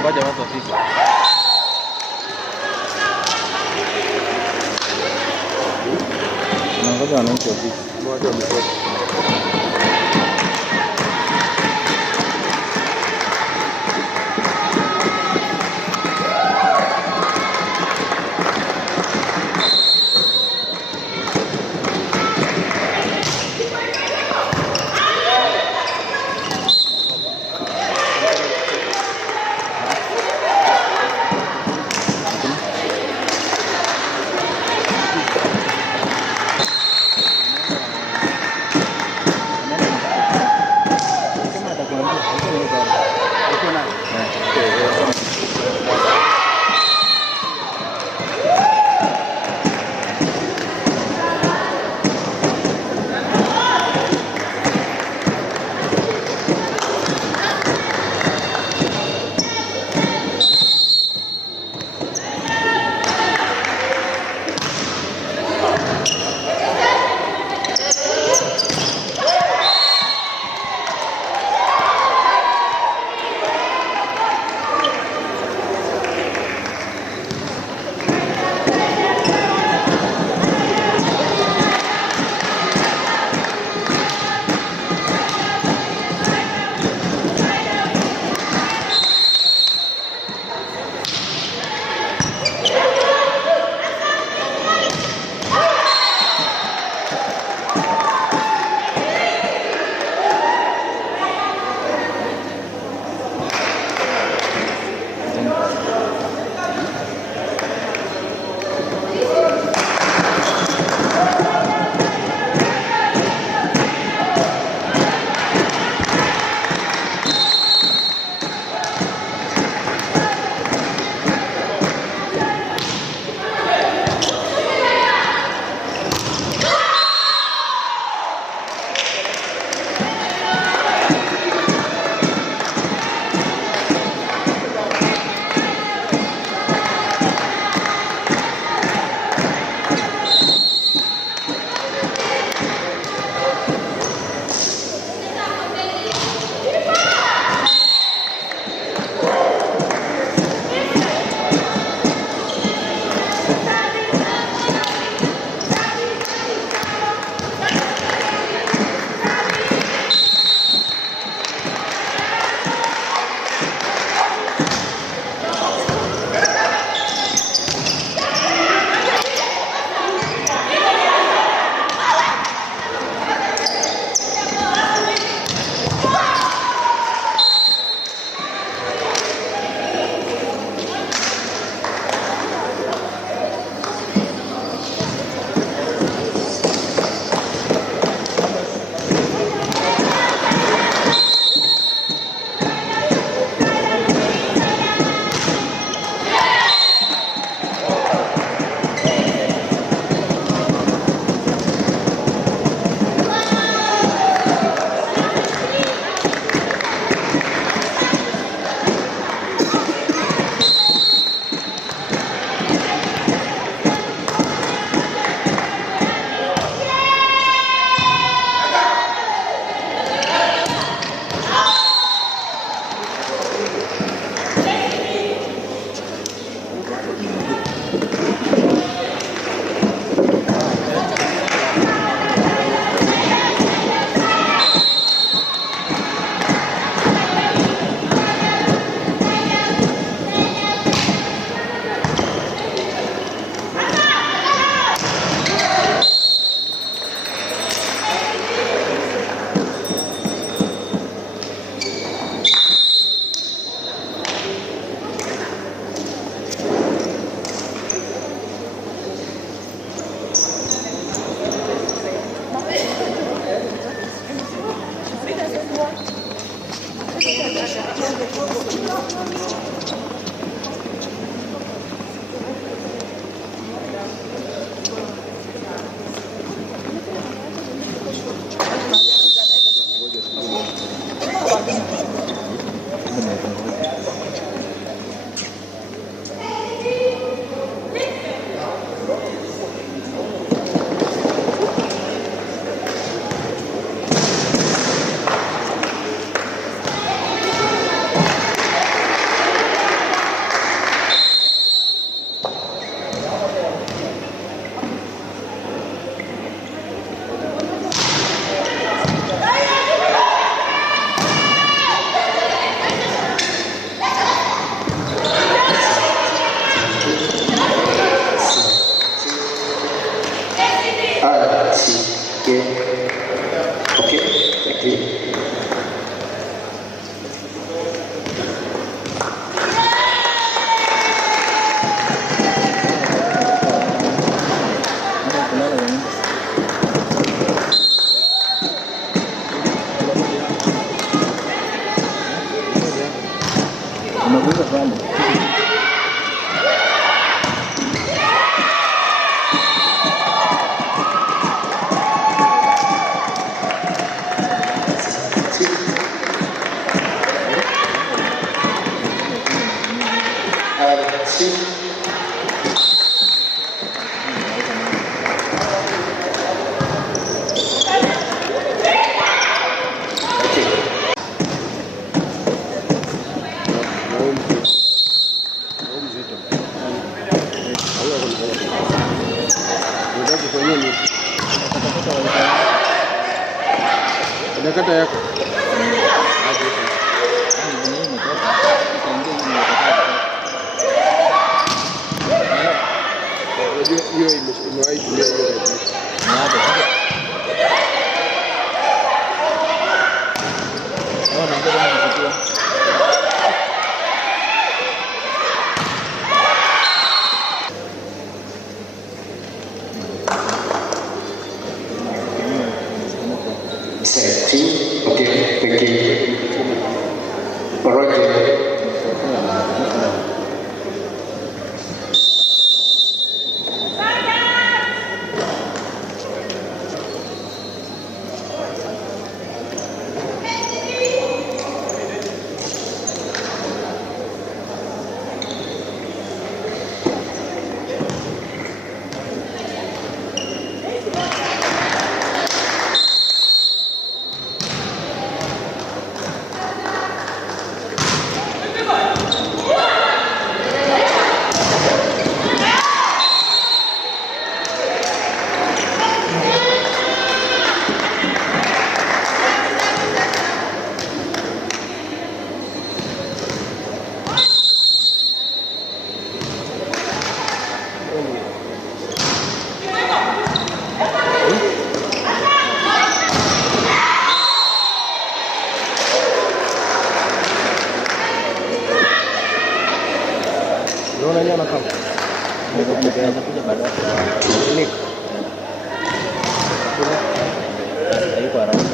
Ngoja watu wafike. Ngoja wananchi wafike. Watu wametoka. Okay, thank you. Unaguza pale. Kata yako. Hiyo imewahi kulia hiyo. Okay, thank you. All right. Unaona yeye anakaa. Anakuja baadaye. Ni. Haiko haraka.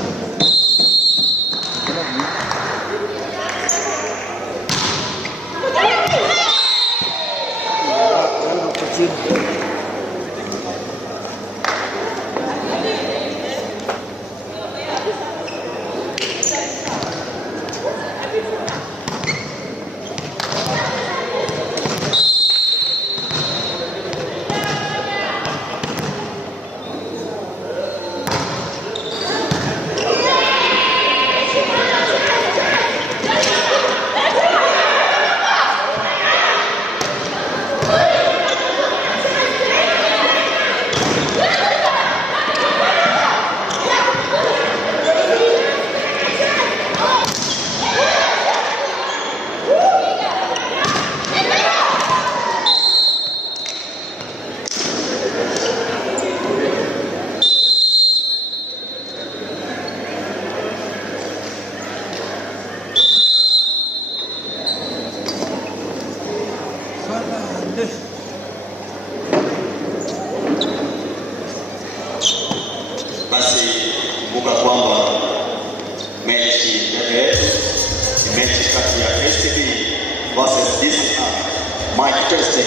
Basi kumbuka kwamba mechi yetu ni mechi kati ya STB versus DCR. Mike Teste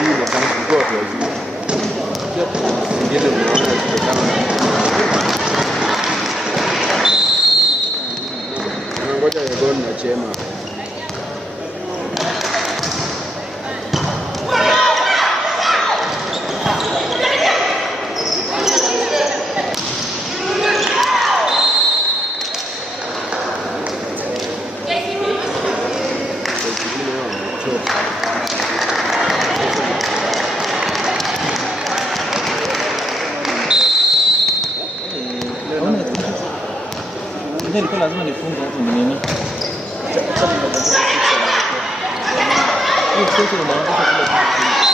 zingine kama watu wazima. Zingine unaona zikitana na ngoja ya gol na chema. Ndio lazima nifunge hapo ni nini? Hiyo kitu unaanza kila kitu.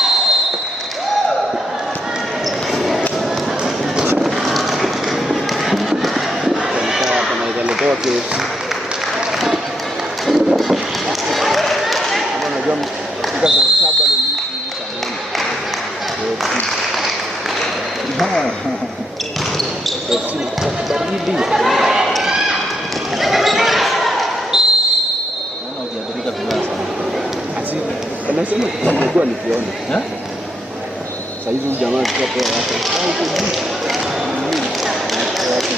Kama italetewa kesi. Kama unajua mfika saa 7 na nusu hivi saa 8. Baridi. Anasema nilikuwa nikiona. Sasa hizo jamaa zikapewa watu.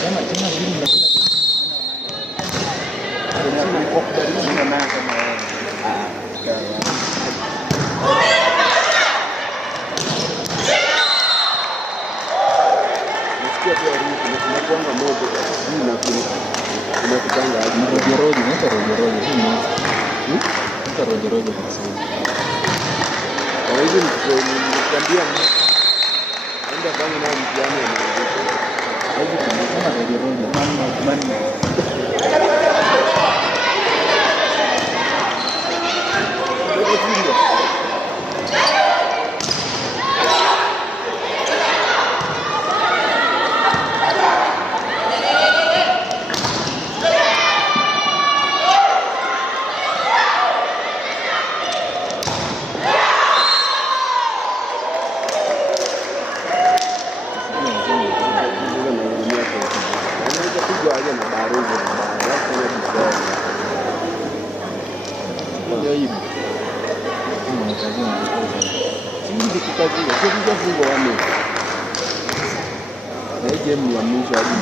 Jamaa tena vile na Anasema kwa kubadilishana naye kama wewe. Nasikia pia tunakuanga moto. Hii inakutanga hadi rojo, hii ni rojo kwa sababu. Hizi nikwambia enda kama na mjane anaandika. Hizi kama rojo mani. Game ya mwisho hadi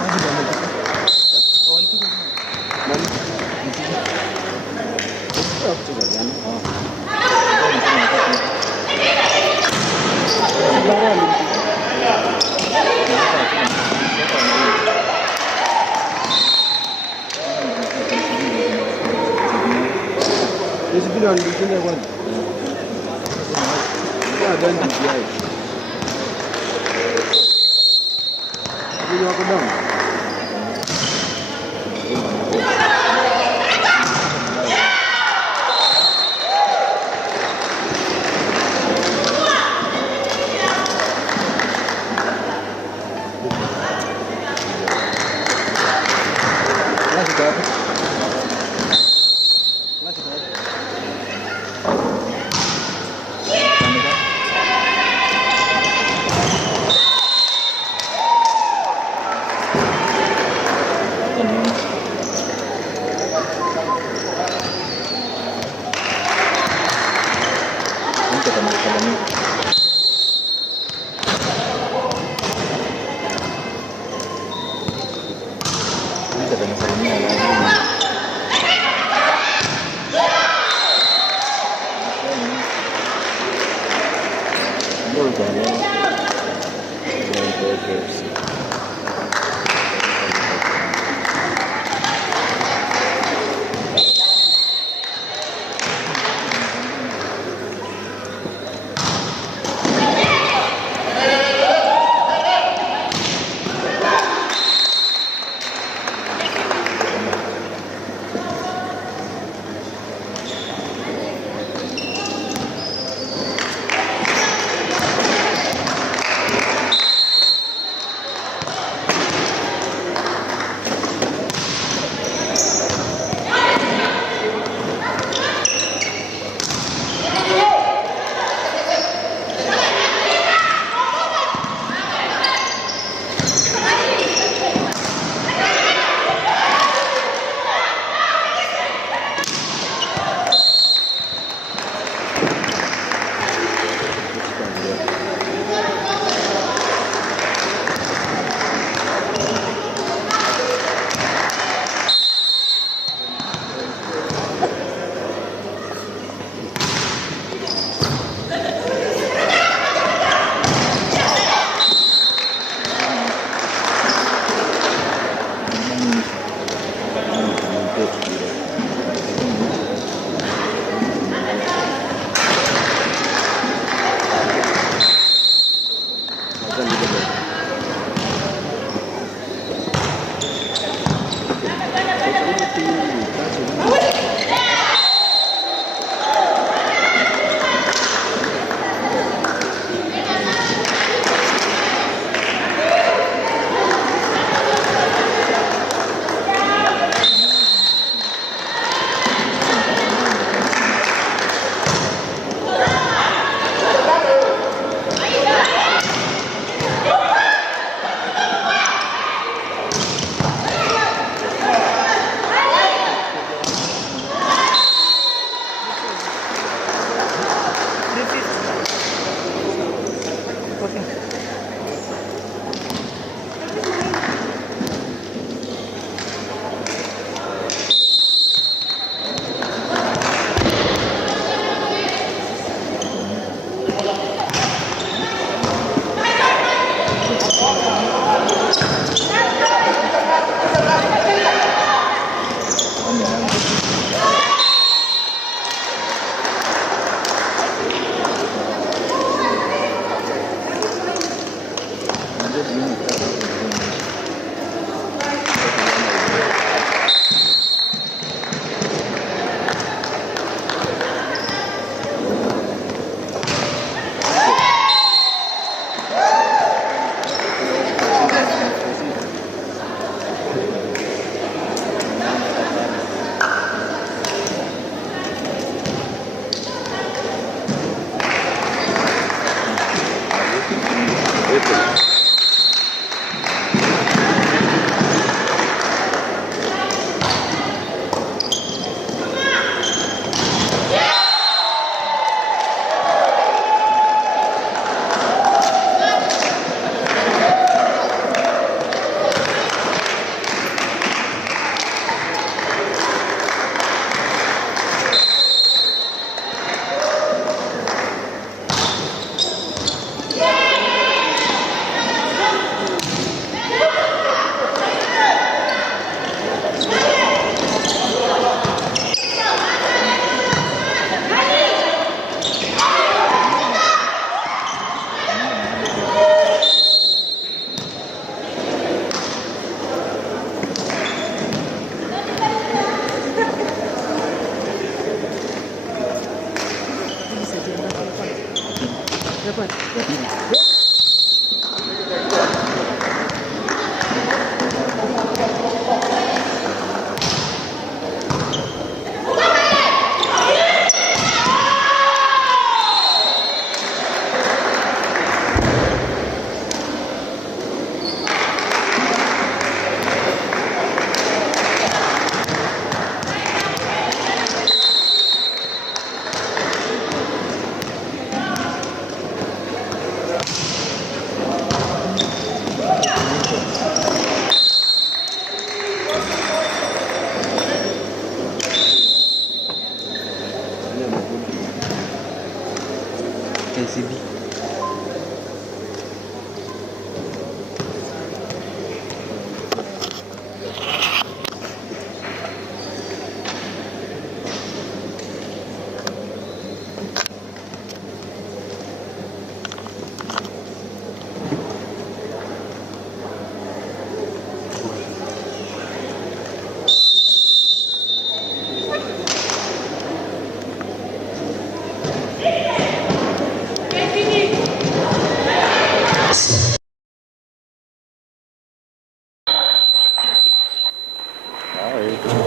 KCB.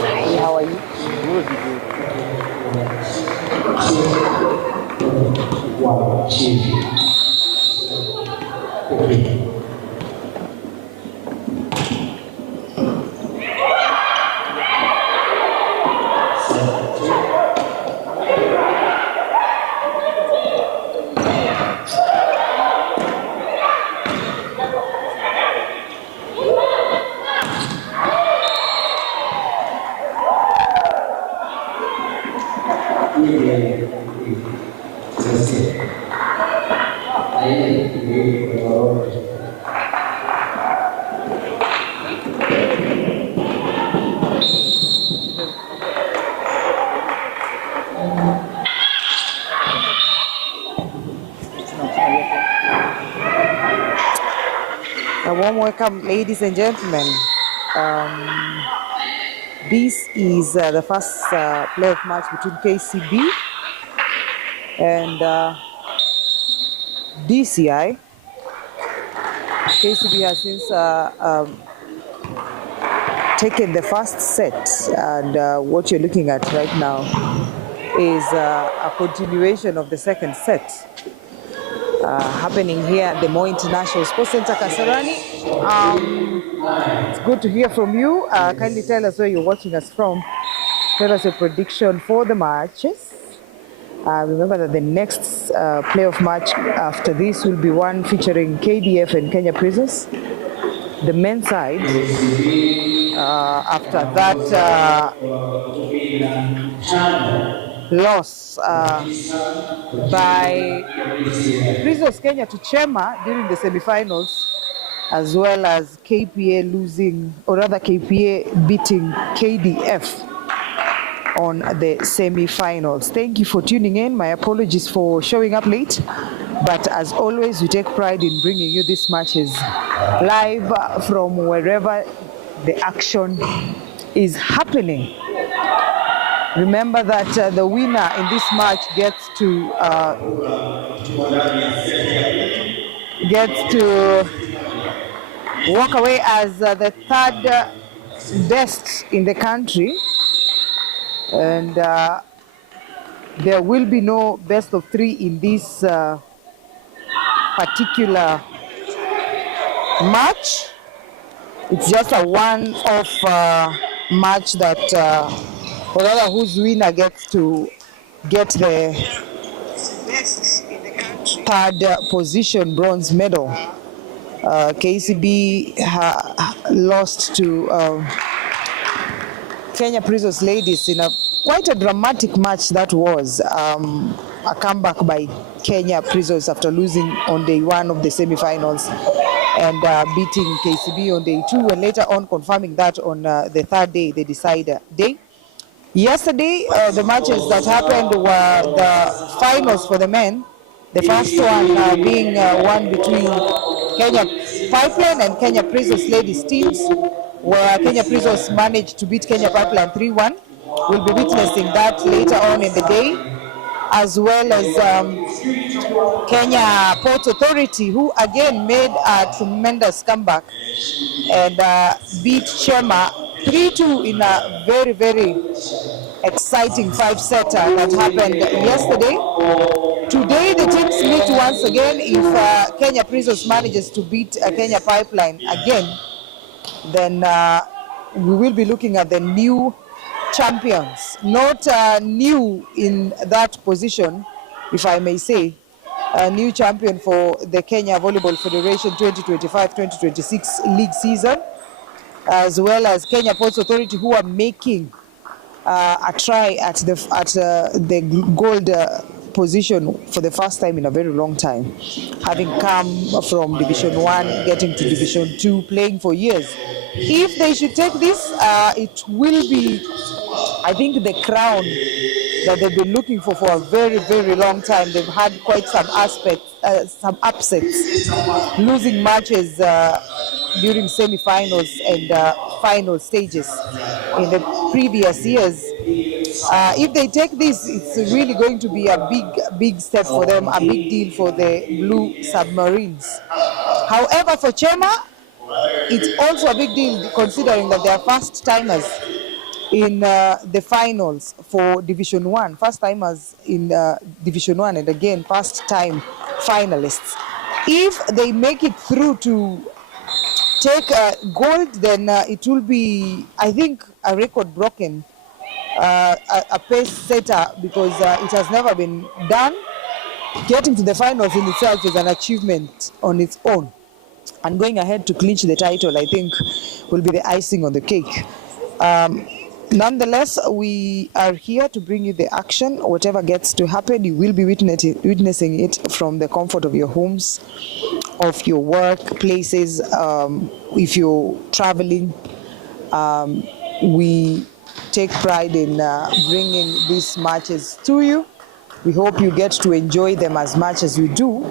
Hey, how are you? A warm welcome, ladies and gentlemen. This is the first playoff match between KCB and DCI. KCB has since taken the first set, and what you're looking at right now is a continuation of the second set happening here at the Moi International Sports Center, Kasarani. It's good to hear from you. Kindly tell us where you're watching us from. Tell us your prediction for the matches. Remember that the next playoff match after this will be one featuring KDF and Kenya Prisons. The men's side, after that loss by Prisons Kenya to Chema during the semi-finals, as well as KPA losing, or rather KPA beating KDF on the semi-finals. Thank you for tuning in. My apologies for showing up late, but as always, we take pride in bringing you these matches live from wherever the action is happening. Remember that the winner in this match gets to walk away as the third best in the country, and there will be no best of three in this particular match. It's just a one-off match that or rather whose winner gets to get the third position bronze medal. KCB lost to Kenya Prisons Ladies in quite a dramatic match that was. A comeback by Kenya Prisons after losing on day one of the semi-finals and beating KCB on day two, and later on confirming that on the third day, the decider day. Yesterday, the matches that happened were the finals for the men. The first one being one between Kenya Pipeline and Kenya Prisons Ladies teams, where Kenya Prisons managed to beat Kenya Pipeline 3-1. We'll be witnessing that later on in the day, as well as Kenya Ports Authority, who again made a tremendous comeback and beat Chema 3-2 in a very, very exciting five-setter that happened yesterday. Today, the teams meet once again. If Kenya Prisons manages to beat Kenya Pipeline again, then we will be looking at the new champions. Not new in that position, if I may say, a new champion for the Kenya Volleyball Federation 2025-2026 league season, as well as Kenya Ports Authority, who are making a try at the gold position for the first time in a very long time, having come from Division 1, getting to Division 2, playing for years. If they should take this, it will be, I think, the crown that they've been looking for a very, very long time. They've had quite some some upsets, losing matches during semi-finals and final stages in the previous years. If they take this, it's really going to be a big step for them, a big deal for the Blue Submarines. However, for Chema, it's also a big deal considering that they are first-timers in the finals for Division 1, first-timers in Division 1, and again, first-time finalists. If they make it through to take gold, then it will be, I think, a record broken, a pace setter, because it has never been done. Getting to the finals in itself is an achievement on its own. And going ahead to clinch the title, I think, will be the icing on the cake. Nonetheless, we are here to bring you the action. Whatever gets to happen, you will be witnessing it from the comfort of your homes, of your workplaces. If you're traveling, we take pride in bringing these matches to you. We hope you get to enjoy them as much as we do.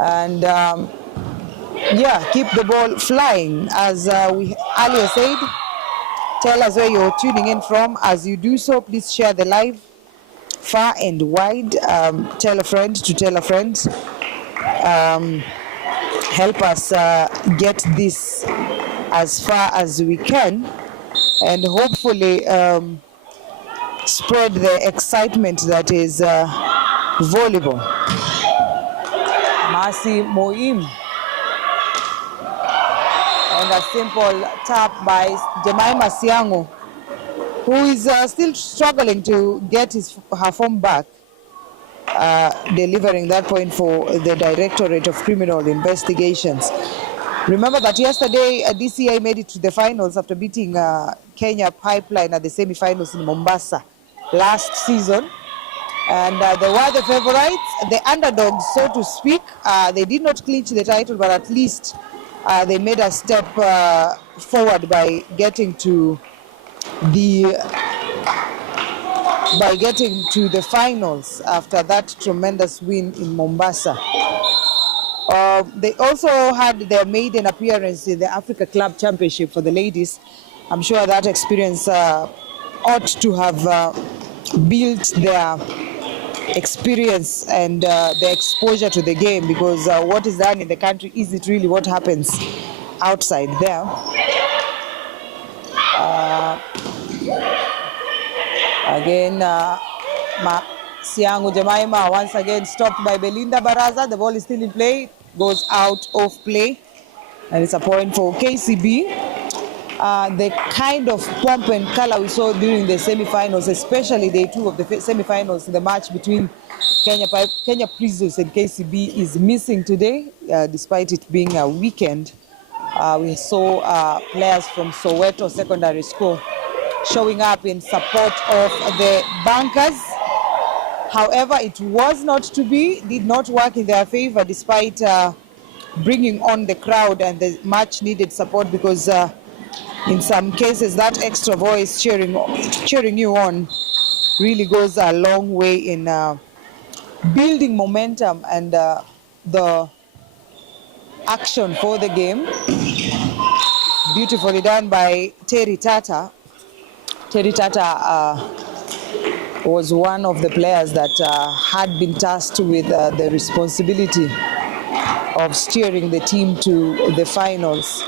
And yeah, keep the ball flying. As we earlier said, tell us where you're tuning in from. As you do so, please share the live far and wide. Tell a friend to tell a friend. Help us get this as far as we can, and hopefully spread the excitement that is volleyball. Mercy Moim. And a simple tap by Jemima Siango, who is still struggling to get her form back. delivering that point for the Directorate of Criminal Investigations. Remember that yesterday DCI made it to the finals after beating Kenya Pipeline at the semi-finals in Mombasa last season. And they were the favorites, the underdogs, so to speak. They did not clinch the title, but at least they made a step forward by getting to the finals after that tremendous win in Mombasa. They also had their maiden appearance in the Africa Club Championship for the ladies. I'm sure that experience ought to have built their experience and the exposure to the game, because what is done in the country isn't really what happens outside there. Again, Siangu Jemima once again stopped by Belinda Baraza. The ball is still in play, goes out of play, and it's a point for KCB. The kind of pomp and color we saw during the semi-finals, especially day 2 of the semi-finals, the match between Kenya Prisons and KCB, is missing today, despite it being a weekend. We saw players from Soweto Secondary School showing up in support of the bankers. However, it was not to be, did not work in their favor, despite bringing on the crowd and the much needed support, because in some cases that extra voice cheering you on really goes a long way in building momentum and the action for the game. Beautifully done by Terry Tata. Terry Tata was one of the players that had been tasked with the responsibility of steering the team to the finals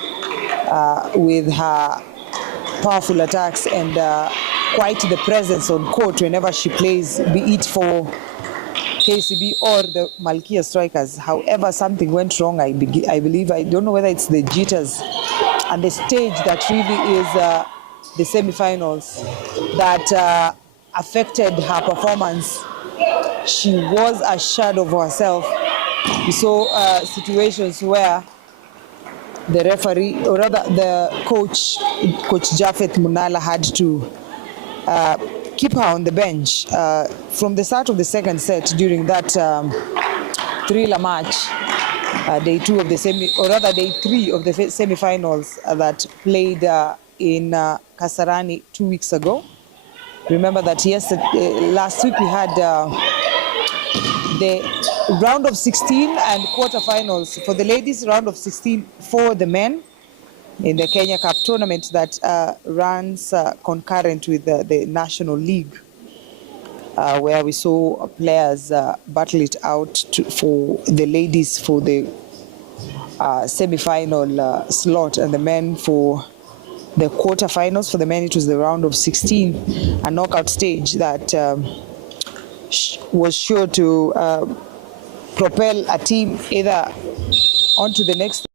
with her powerful attacks and quite the presence on court whenever she plays, be it for KCB or the Malkia Strikers. However, something went wrong, I believe. I don't know whether it's the jitters and the stage that really is the semi-finals that affected her performance. She was a shadow of herself. We saw situations where the referee, or rather the coach Japheth Munala, had to keep her on the bench from the start of the second set during that thriller match, day 2 of the day 3 of the semi-finals that played in Kasarani 2 weeks ago. Remember that last week we had the round of 16 and quarterfinals for the ladies, round of 16 for the men in the Kenya Cup tournament that runs concurrent with the National League, where we saw players battle it out for the ladies for the semi-final slot, and the men for the quarterfinals. For the men, it was the round of 16, a knockout stage that was sure to propel a team either onto the next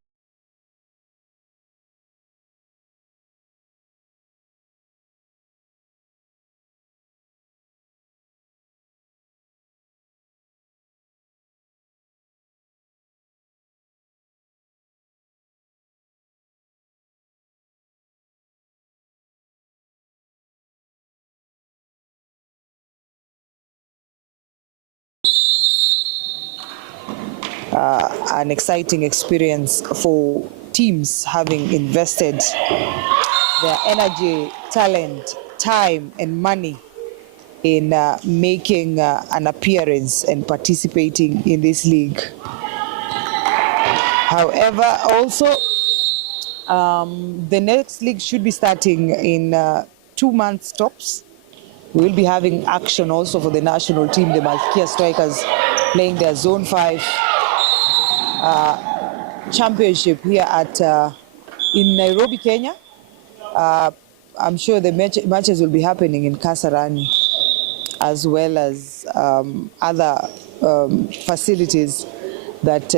an exciting experience for teams having invested their energy, talent, time, and money in making an appearance and participating in this league. However, also, the next league should be starting in 2 months tops. We will be having action also for the national team, the Malkia Strikers, playing their Zone 5 championship here at in Nairobi, Kenya. I'm sure the matches will be happening in Kasarani, as well as other facilities that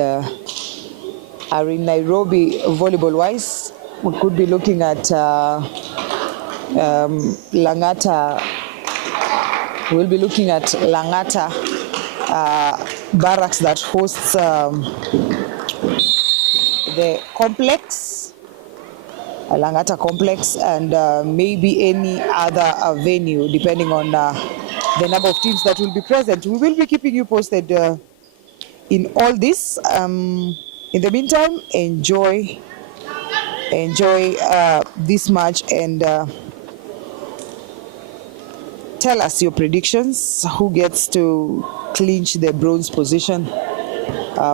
are in Nairobi volleyball-wise. We could be looking at Langata. We'll be looking at Langata barracks that hosts the complex, Langata complex, and maybe any other venue depending on the number of teams that will be present. We will be keeping you posted in all this. In the meantime, enjoy this match and tell us your predictions. Who gets to clinch the bronze position,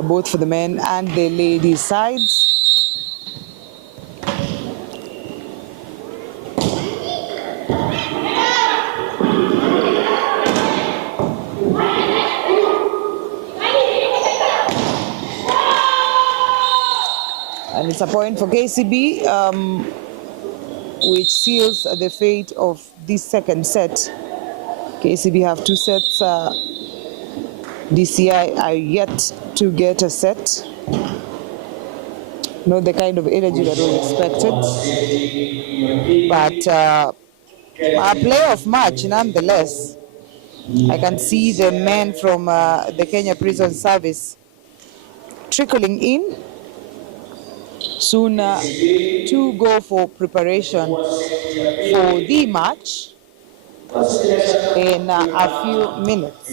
both for the men and the ladies sides? And it's a point for KCB, which seals the fate of this second set. KCB have 2 sets. DCI are yet to get a set. Not the kind of energy that was expected. But a playoff match nonetheless. I can see the men from the Kenya Prison Service trickling in soon to go for preparation for the match in a few minutes.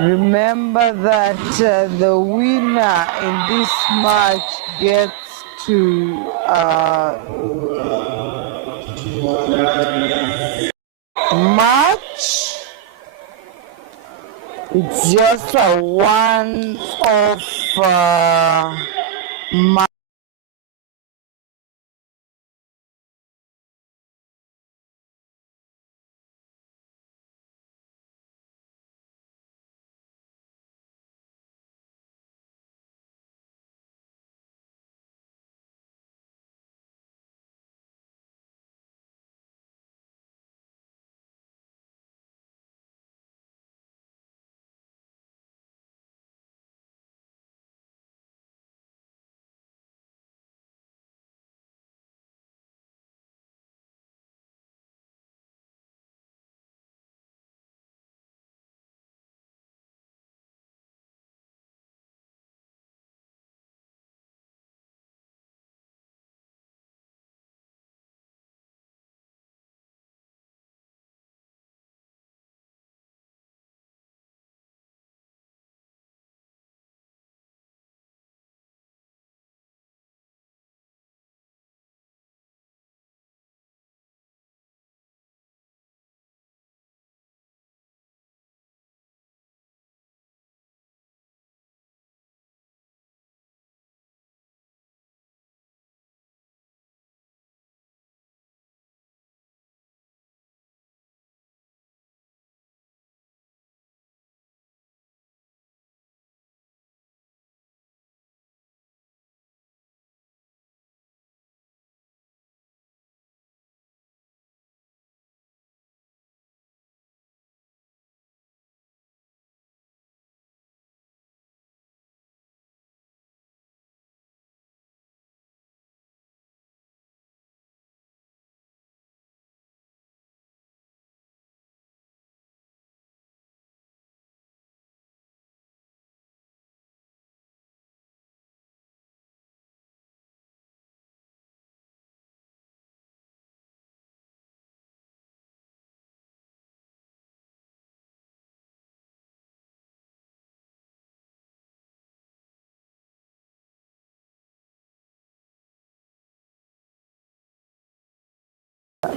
Remember that the winner in this match gets to match. It's just a one-off match.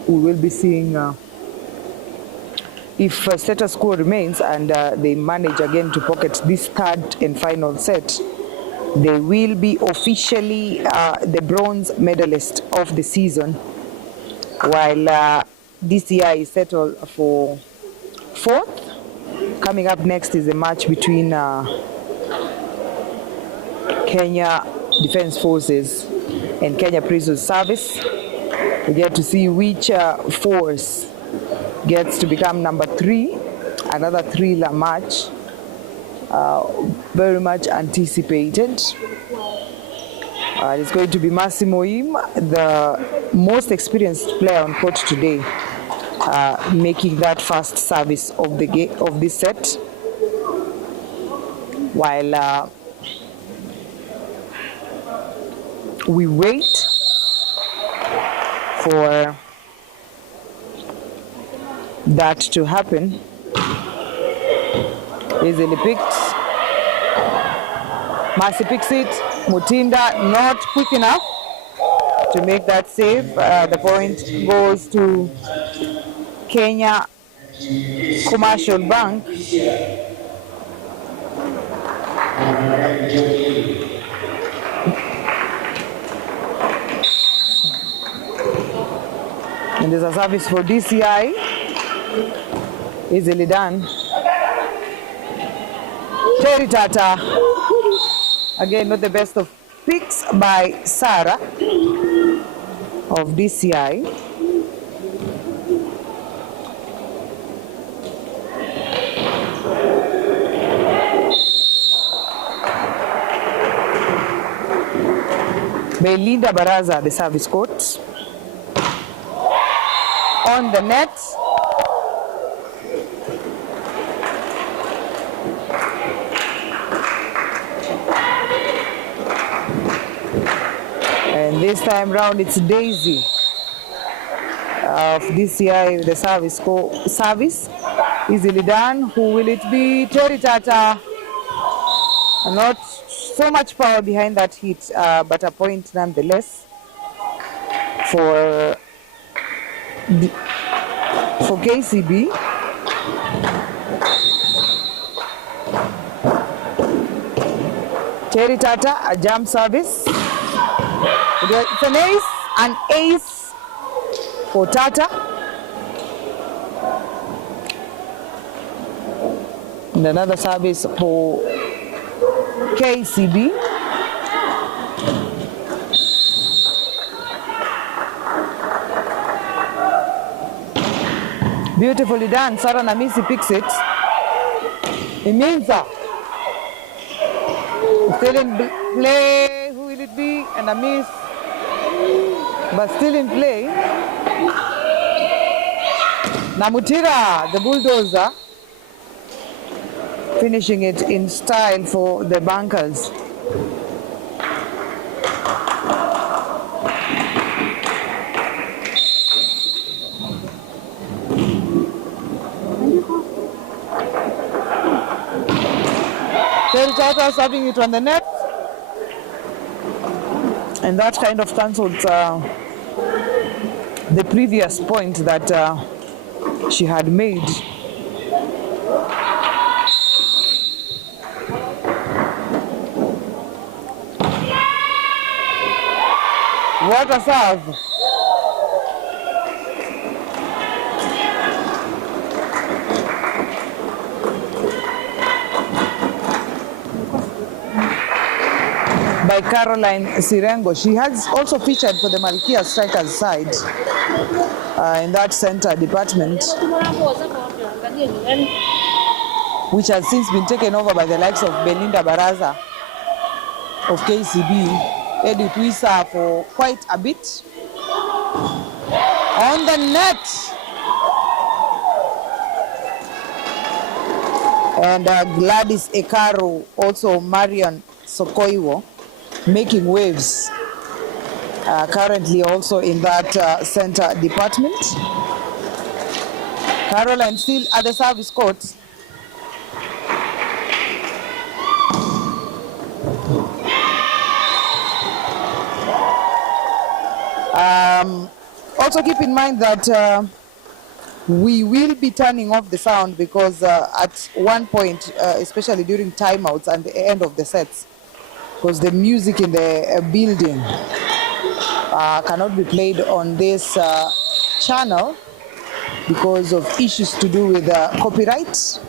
we will be seeing if status quo remains and they manage again to pocket this third and final set, they will be officially the bronze medalist of the season, while DCI is settled for fourth. Coming up next is a match between Kenya Defence Forces and Kenya Prisons Service. We get to see which force gets to become number 3, another thriller match, very much anticipated. It's going to be Massimo Im, the most experienced player on court today, making that first service of this set, while we wait for that to happen. Easily picked. Mercy picks it. Mutinda not quick enough to make that save. The point goes to Kenya Commercial Bank. And there's a service for DCI. Easily done. Terry Tata. Again, not the best of picks by Sarah of DCI. Belinda Baraza, the service court. On the net. And this time round it's Daisy of DCI, the service. Easily done. Who will it be? Terry Tata. Not so much power behind that hit, but a point nonetheless for KCB. Terry Tata, a jump service. It's an ace for Tata. And another service for KCB. Beautifully done. Sarah Namisi picks it. Iminza. Still in play. Who will it be? And a miss. But still in play. Namutira, the bulldozer, finishing it in style for the bankers. Tata serving it on the net, and that kind of cancelled the previous point that she had made. What a serve! By Caroline Sirengo. She has also featured for the Malkia Strikers side in that center department, which has since been taken over by the likes of Belinda Baraza of KCB, Eddie Twisa for quite a bit. On the net. And Gladys Ekaro, also Marion Sokoiwo, making waves currently also in that center department. Caroline still at the service court. Also keep in mind that we will be turning off the sound because at one point, especially during timeouts and the end of the sets, because the music in the building cannot be played on this channel because of issues to do with copyright.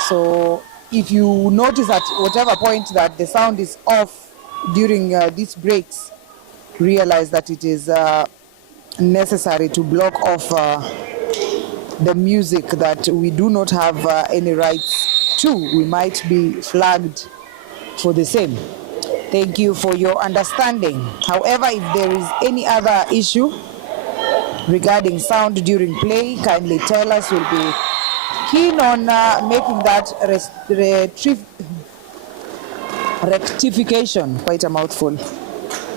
So if you notice at whatever point that the sound is off during these breaks, realize that it is necessary to block off the music that we do not have any rights to. We might be flagged for the same. Thank you for your understanding. However, if there is any other issue regarding sound during play, kindly tell us. We'll be keen on making that rectification, quite a mouthful,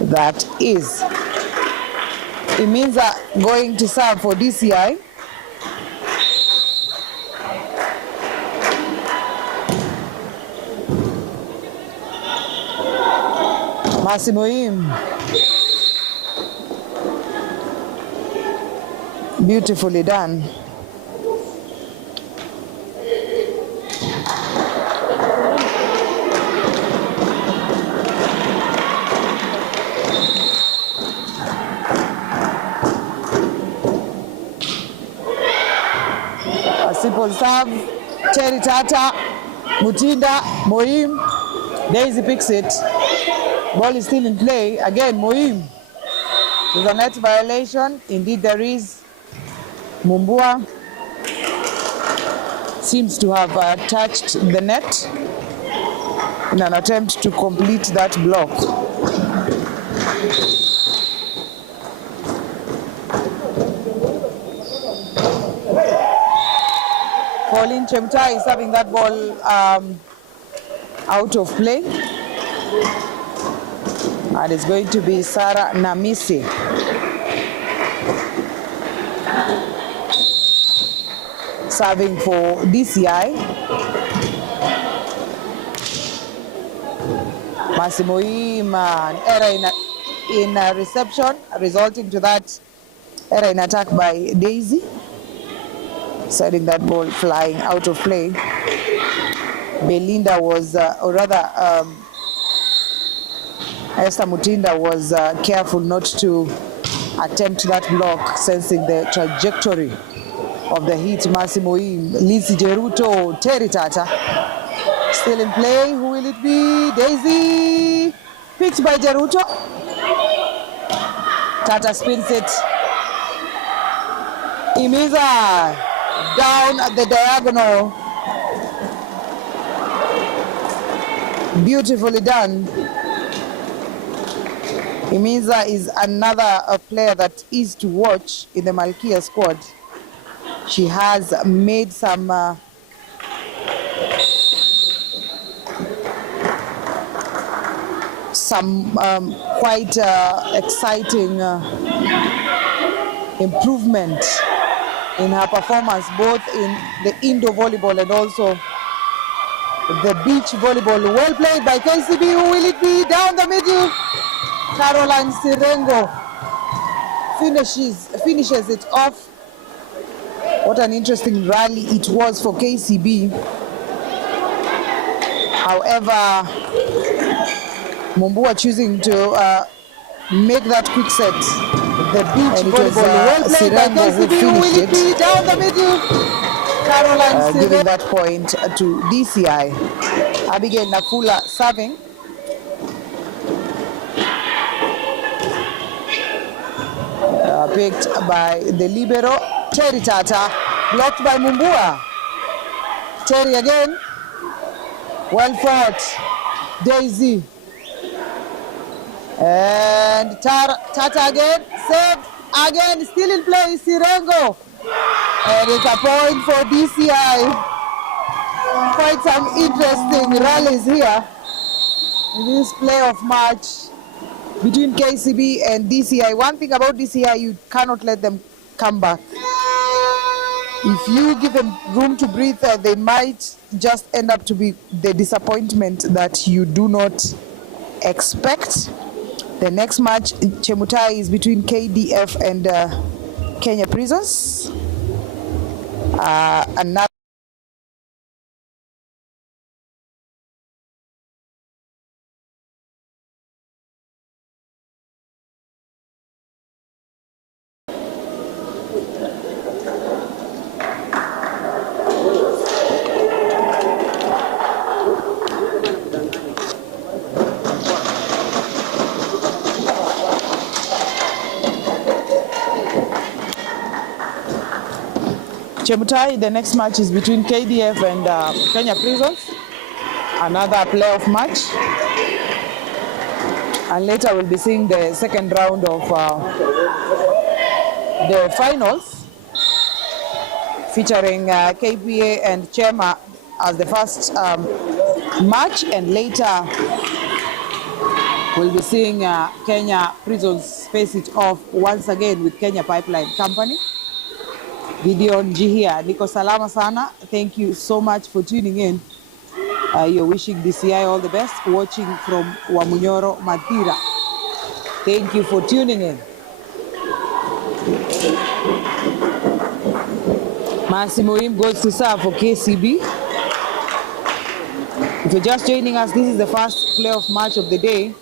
that is. It means going to serve for DCI. Masimoim. Beautifully done. A simple serve. Terry Tata, Mutinda, Moim. Daisy picks it. Ball is still in play. Again, Moim. There's a net violation. Indeed, there is. Mumbua seems to have touched the net in an attempt to complete that block. Pauline Chemtai is having that ball out of play. And it's going to be Sarah Namisi. Serving for DCI. Masimoim, an error in reception, resulting to that error in attack by Daisy. Sending that ball flying out of play. Belinda was, or rather, Esther Mutinda was careful not to attempt that block, sensing the trajectory of the hit. Masimoim, Lizzie Jeruto, Terry Tata. Still in play. Who will it be? Daisy. Picked by Jeruto. Tata spins it. Imiza down at the diagonal. Beautifully done. Imiza is another player that is to watch in the Malkia squad. She has made some quite exciting improvement in her performance, both in the indoor volleyball and also the beach volleyball. Well played by KCB. Who will it be? Down the middle. Caroline Sirengo finishes it off. What an interesting rally it was for KCB. However, Mumbua choosing to make that quick set. The beach volleyball. Well played by KCB. Who will it be? Down the middle. Caroline giving that point to DCI. Abigail Nafula serving. Picked by the libero, Terry Tata, blocked by Mumbua. Terry again, well fought, Daisy. And Tata again, saved, again, still in play, Sirengo. And it's a point for DCI. Quite some interesting rallies here in this playoff match between KCB and DCI. One thing about DCI, you cannot let them come back. If you give them room to breathe, they might just end up to be the disappointment that you do not expect. The next match, Chemutai, is between KDF and Kenya Prisons. Another Chemutai, the next match is between KDF and Kenya Prisons. Another playoff match. And later we'll be seeing the second round of the finals, featuring KPA and Chema as the first match, and later we'll be seeing Kenya Prisons face it off once again with Kenya Pipeline Company. Gideon Jihia, Niko Salama Sana. Thank you so much for tuning in. You're wishing DCI all the best, watching from Wamunyoro, Mathira. Thank you for tuning in. Massimo Im goes to serve for KCB. If you're just joining us, this is the first playoff match of the day,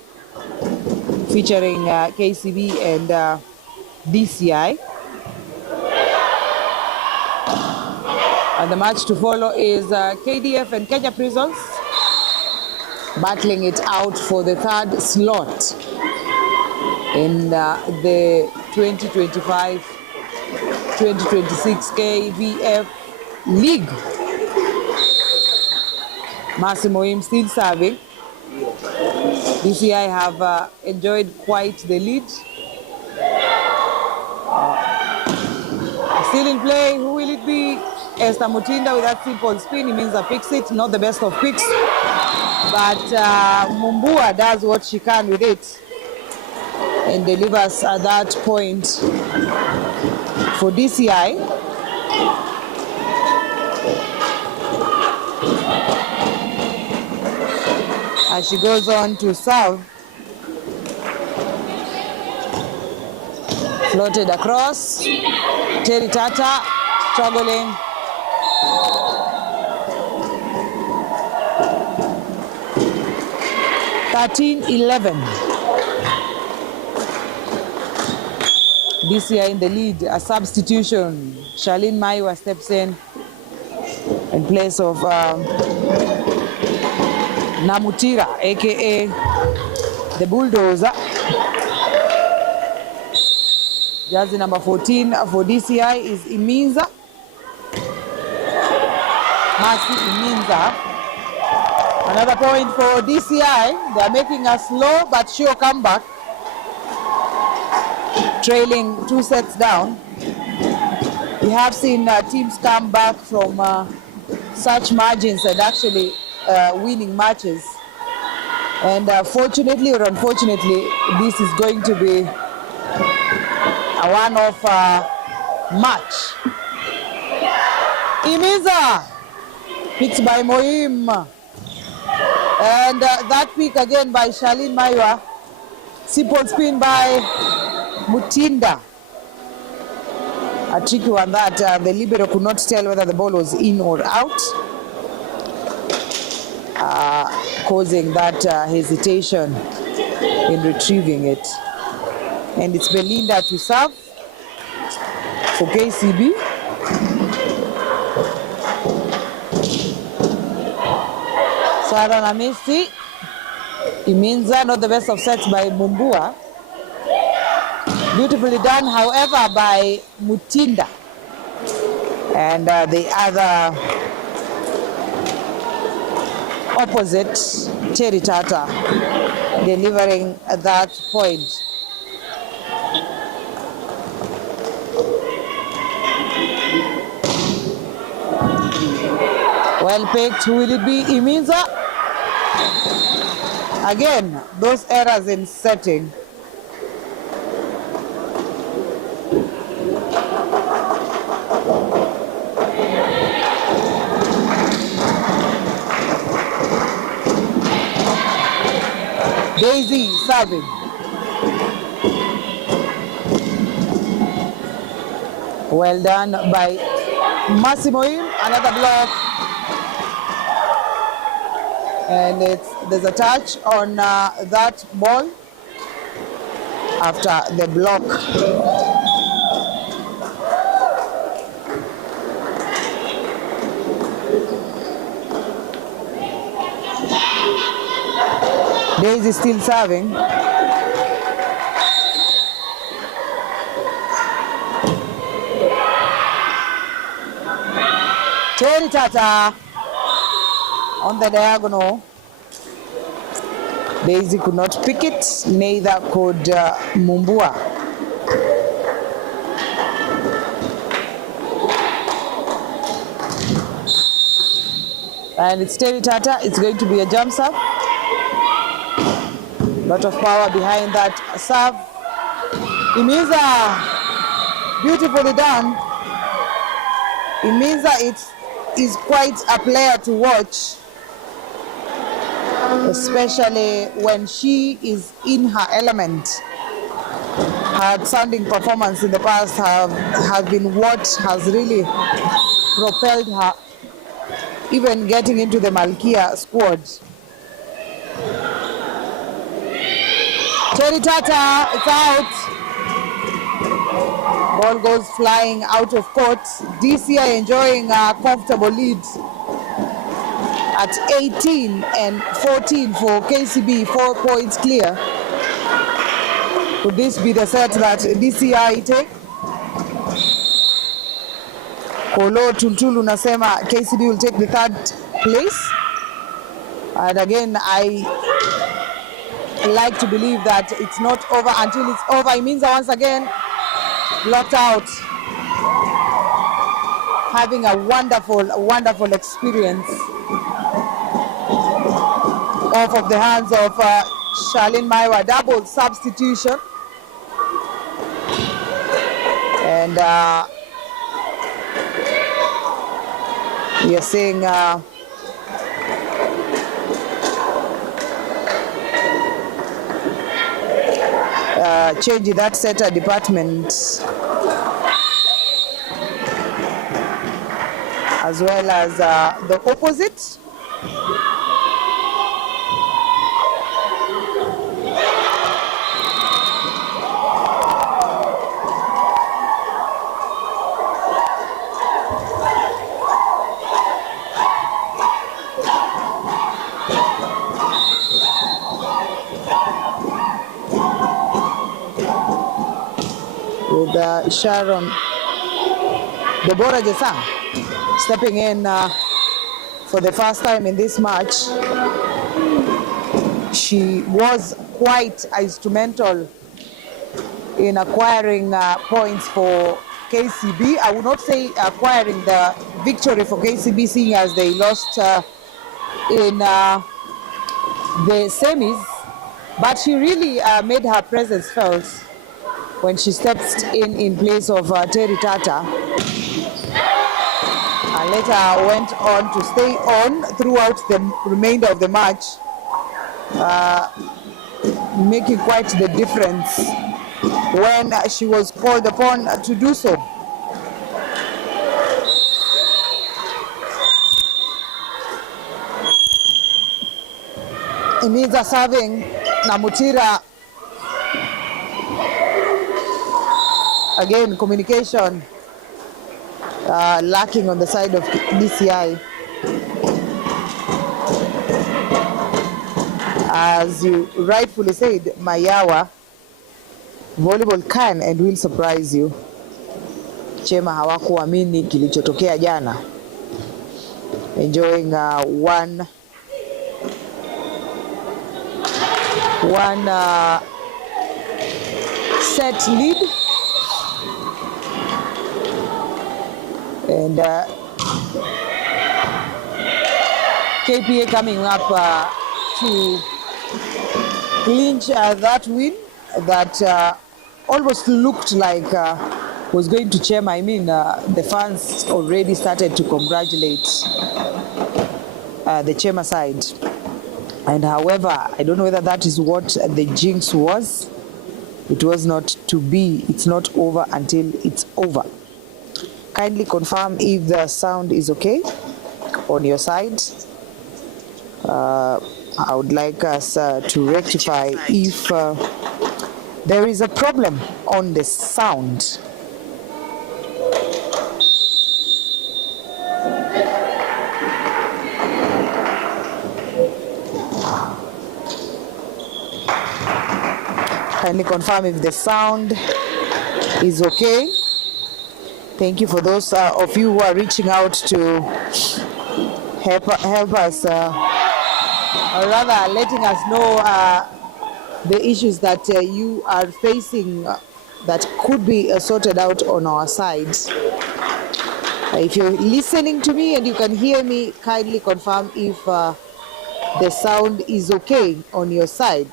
featuring KCB and DCI. And the match to follow is KDF and Kenya Prisons battling it out for the third slot in the 2025-2026 KVF League. Massimo Im still serving. DCI have enjoyed quite the lead. Still in play, who will it be? Esther Mutinda with that simple spin. It means picks it, not the best of picks. But Mumbua does what she can with it and delivers at that point for DCI. As she goes on to serve. Floated across. Terry Tata struggling. (13-11). DCI in the lead. A substitution. Charlene Maiwa steps in place of Namutira, aka the Bulldozer. Jersey number 14 for DCI is Iminza. Mercy Iminza. Another point for DCI. They are making a slow but sure comeback, trailing 2 sets down. We have seen teams come back from such margins and actually winning matches. And fortunately or unfortunately, this is going to be a one-off match. Imiza picked by Moim. And that pick again by Charlene Maiwa. Simple spin by Mutinda. A tricky one that the libero could not tell whether the ball was in or out, causing that hesitation in retrieving it. And it's Belinda to serve for KCB. Sarah Namisi. Iminza, not the best of sets by Mumbua. Beautifully done, however, by Mutinda. And the other opposite, Terry Tata, delivering at that point. Well picked. Who will it be? Iminza. Again, those errors in setting. Daisy serving. Well done by Massimo. Another block. And there's a touch on that ball after the block. Daisy still serving. Terry Tata on the diagonal. Daisy could not pick it, neither could Mumbua. And it's Terry Tata. It's going to be a jump serve. Lot of power behind that serve. Imiza, beautifully done. Imiza is quite a player to watch, especially when she is in her element. Her outstanding performance in the past have been what has really propelled her even getting into the Malkia squad. Terry Tata, it's out. Ball goes flying out of court. DCI enjoying a comfortable lead at 18-14 for KCB, 4 points clear. Could this be the set that DCI take? Kolo Tuntulu nasema KCB will take the 3rd place. And again, I like to believe that it's not over until it's over. It means that once again, blocked out. Having a wonderful experience off of the hands of Charlene Maiwa. Double substitution. And we are seeing change in that setter department, as well as the opposite. With Sharon Deborah Jesang stepping in for the first time in this match. She was quite instrumental in acquiring points for KCB. I would not say acquiring the victory for KCB, seeing as they lost in the semis, but she really made her presence felt when she stepped in place of Terry Tata, and later went on to stay on throughout the remainder of the match, making quite the difference when she was called upon to do so. Imiza serving, Namutira. Again, communication lacking on the side of DCI. As you rightfully said, Mayawa, volleyball can and will surprise you. Chema hawakuamini kilichotokea jana. Enjoying one set lead. And KPA coming up to clinch that win that almost looked like was going to Chema. I mean, the fans already started to congratulate the Chema side. And however, I don't know whether that is what the jinx was. It was not to be. It's not over until it's over. Kindly confirm if the sound is okay on your side. I would like us to rectify if there is a problem on the sound. Kindly confirm if the sound is okay. Thank you for those of you who are reaching out to help us, or rather letting us know the issues that you are facing that could be sorted out on our side. If you're listening to me and you can hear me, kindly confirm if the sound is okay on your side.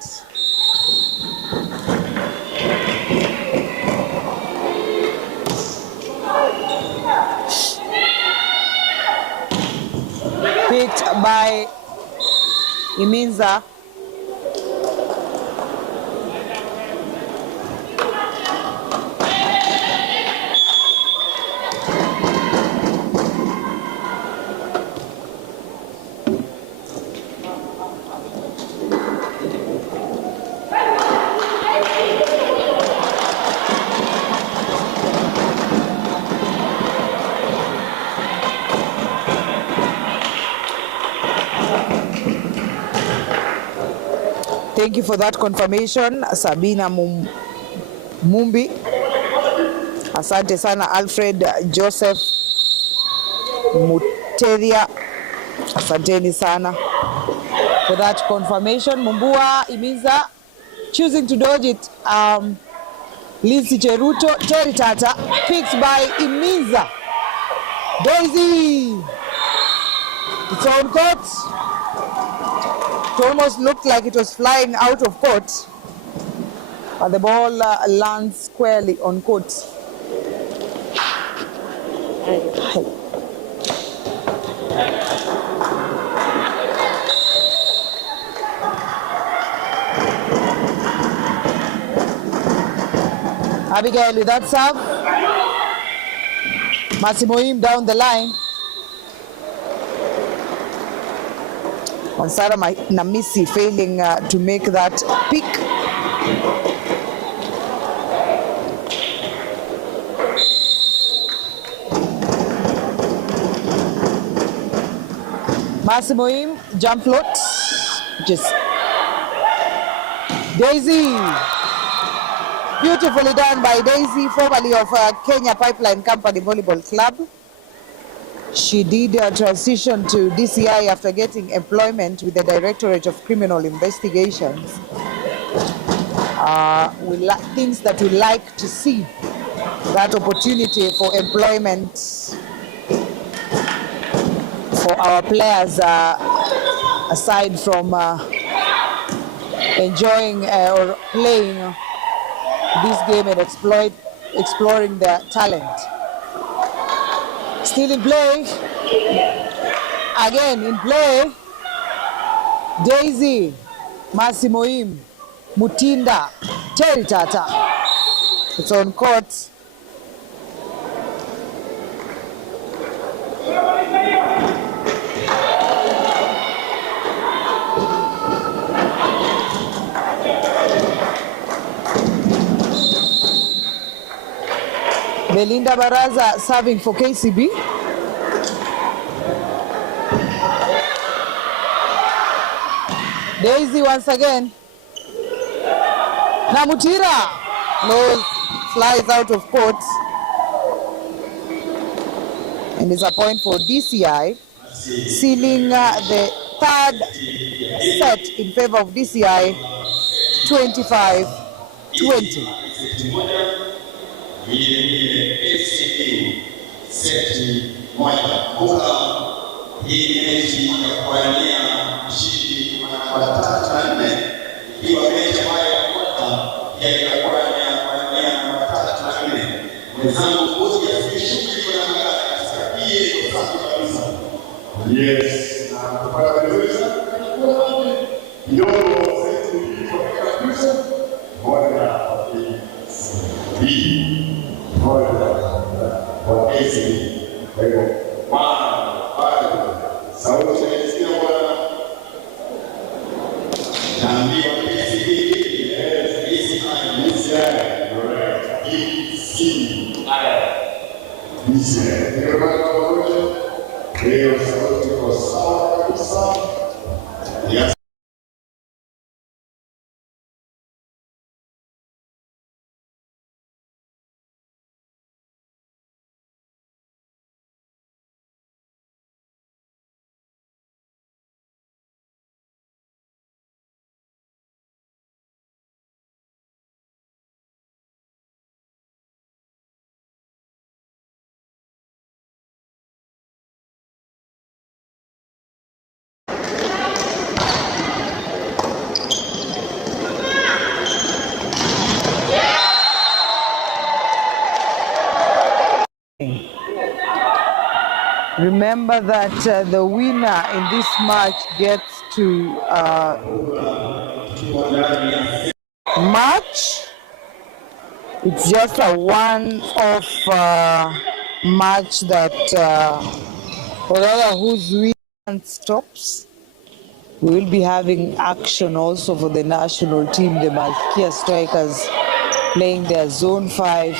Picked by Iminza. Thank you for that confirmation, Sabina Mumbi. Asante sana, Alfred Joseph Muteria. Asanteni sana for that confirmation. Mumbua Iminza choosing to dodge it. Lindsay Cheruto, Terry Tata, picked by Iminza. Daisy, it's on court. It almost looked like it was flying out of court, but the ball lands squarely on court. Abigail with that serve. Masimoim down the line. Mansara Namisi failing to make that pick. Masimoim jump float. Just Daisy. Beautifully done by Daisy, formerly of Kenya Pipeline Company Volleyball Club. She did transition to DCI after getting employment with the Directorate of Criminal Investigations. Things that we like to see, that opportunity for employment for our players, aside from enjoying or playing this game and exploring their talent. Still in play. Again in play. Daisy, Masimoim, Mutinda, Terry Tata. It's on court. Belinda Baraza serving for KCB. Daisy once again. Namutira. No, flies out of court. And it's a point for DCI, sealing the third set in favor of DCI, 25-20. Seti moja. Kumbuka hii mechi ya kuwania mshindi wa 3-4 ikiwa mechi ambayo ya kwanza ya kuwania wa 3-4. Mwenzangu mmoja shughuli kwa namna sahihi kwa kabisa. Yes, na kupata kuweza kidogo seti kwa kabisa. Moja hii moja KCB. Kwa hivyo sauti inaisikia bwana, naambiwa KCB leo sauti iko sawa kabisa. Remember that the winner in this match gets to match. It's just a one-off match that whoever whose win stops. We will be having action also for the national team, the Malkia Strikers, playing their Zone 5.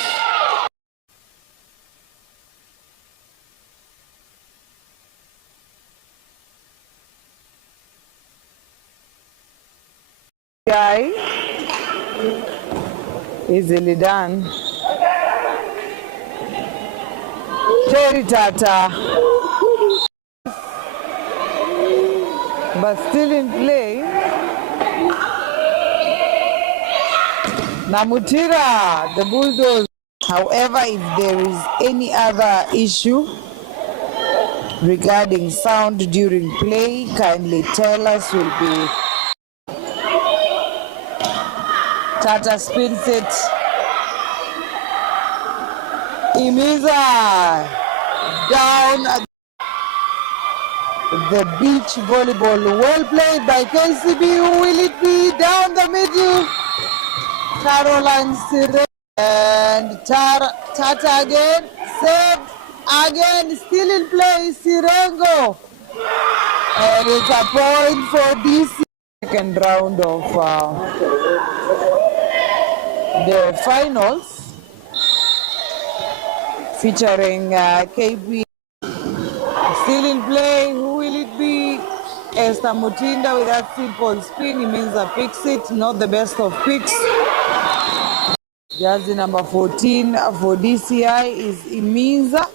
Guy easily done. Terry Tata, but still in play. Namutira, the Bulldogs. However, if there is any other issue regarding sound during play, kindly tell us. Will be Tata spins it. Imiza down the beach volleyball. Well played by KCB. Who will it be? Down the middle. Caroline Sire and Tata again. Saved again. Still in play. Sirengo. And it's a point for this second round of the finals, featuring KB. Still in play. Who will it be? Esther Mutinda with that simple spin. It means a picks it. Not the best of picks. Jersey number 14 for DCI is Iminza.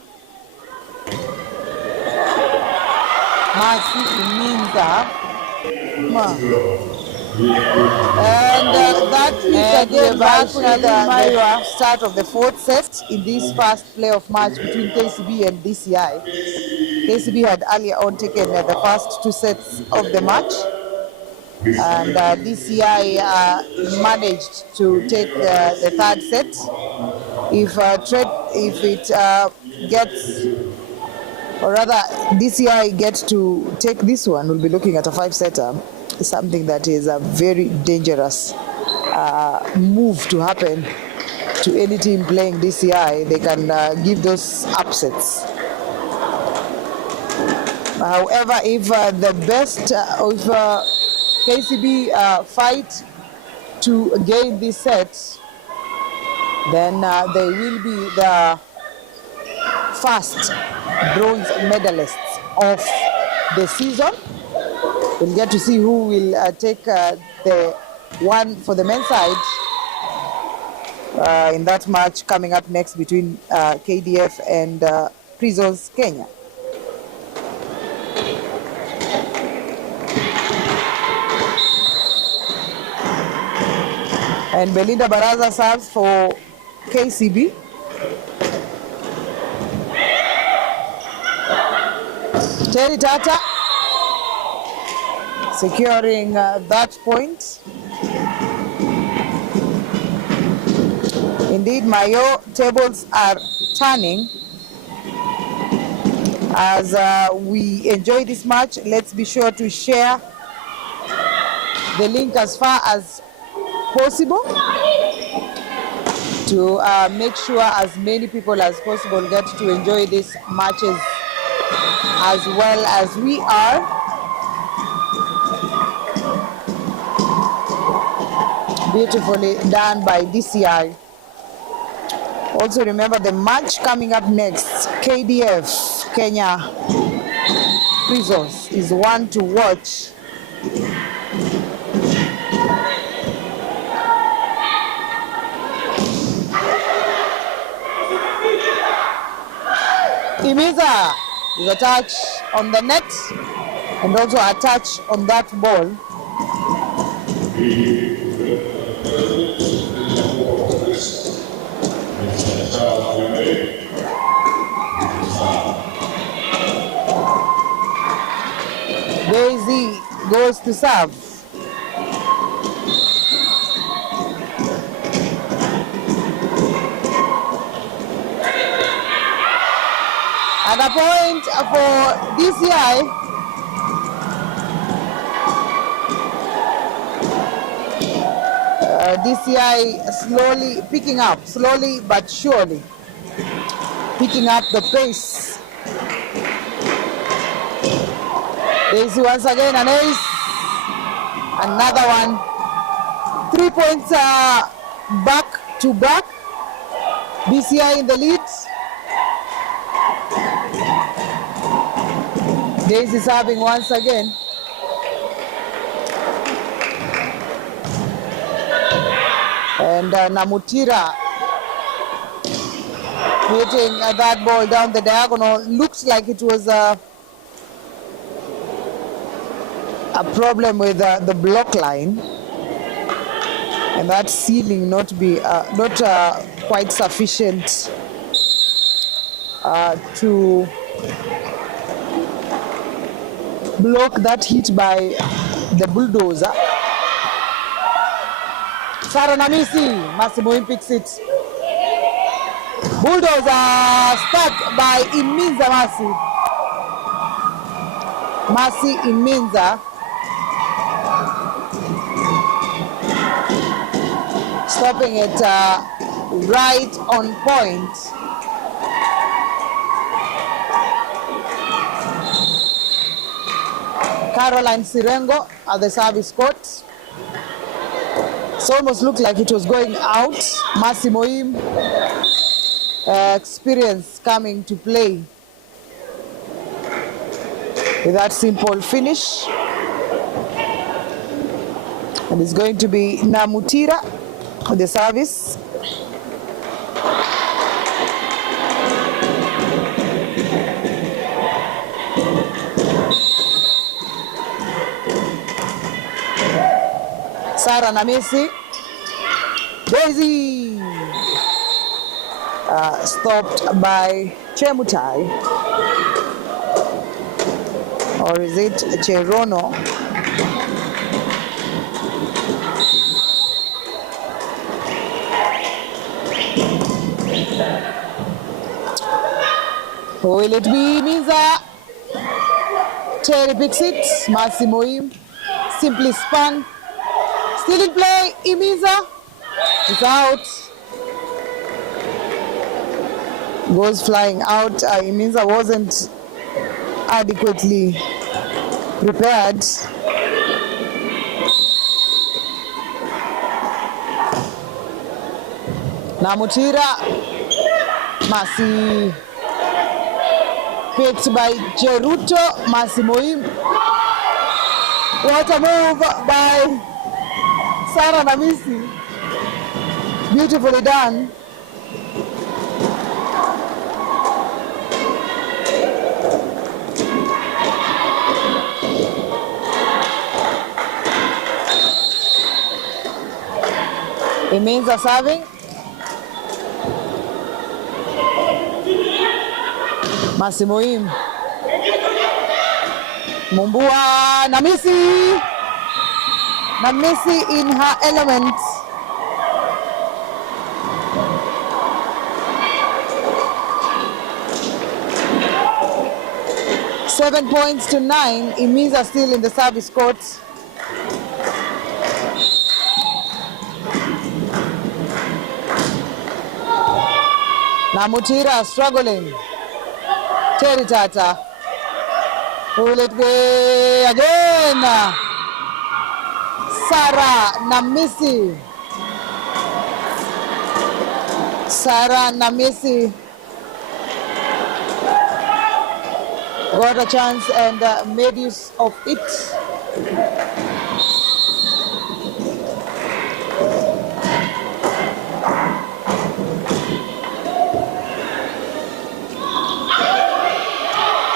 Maxi Iminza. And that is again back with the start of the fourth set in this first playoff match between KCB and DCI. KCB had earlier on taken the first two sets of the match, and DCI managed to take the third set. If it gets, or rather DCI gets to take this one, we'll be looking at a five-setter. Something that is a very dangerous move to happen to any team playing DCI. They can give those upsets. However, if the best, if KCB fight to gain this set, then they will be the first bronze medalists of the season. We'll get to see who will take the one for the men's side in that match coming up next between KDF and Prisons Kenya. And Belinda Baraza serves for KCB. Terry Tata securing that point. Indeed, Mayo tables are turning as we enjoy this match. Let's be sure to share the link as far as possible to make sure as many people as possible get to enjoy these matches as well as we are. Beautifully done by DCI. Also remember the match coming up next, KDF, Kenya Prisons, is one to watch. Imiza is a touch on the net and also a touch on that ball. Daisy goes to serve. And a point for DCI. DCI slowly picking up, slowly but surely picking up the pace. Daisy once again, an ace. Another one. 3 points back to back. DCI in the lead. Daisy serving once again. And Namutira hitting that ball down the diagonal. Looks like it was a problem with the block line, and that ceiling not quite sufficient to block that hit by the bulldozer. Sarah Namisi, Massimo picks it. Bulldozer stuck by Iminza Masi Iminza. Stopping it right on point. Caroline Sirengo at the service court. It almost looked like it was going out. Massimo experience coming to play with that simple finish. And it's going to be Namutira with the service. Sarah Namisi. Daisy stopped by Chemutai. Or is it Cherono? Will it be Miza? Terry picks it. Massimo simply spun. Still in play. Imiza is out. Goes flying out. Imiza wasn't adequately prepared. Namutira. Masi picked by Cheruto. Massimo. What a move by Sarah Namisi. Beautifully done. Iminza serving. Massimo Mumbua. Namisi. Namisi in her element. Seven points to 9. Imiza still in the service court. Namutira struggling. Terry Tata. Pull it way again. Sarah Namisi. Sarah Namisi got a chance and made use of it.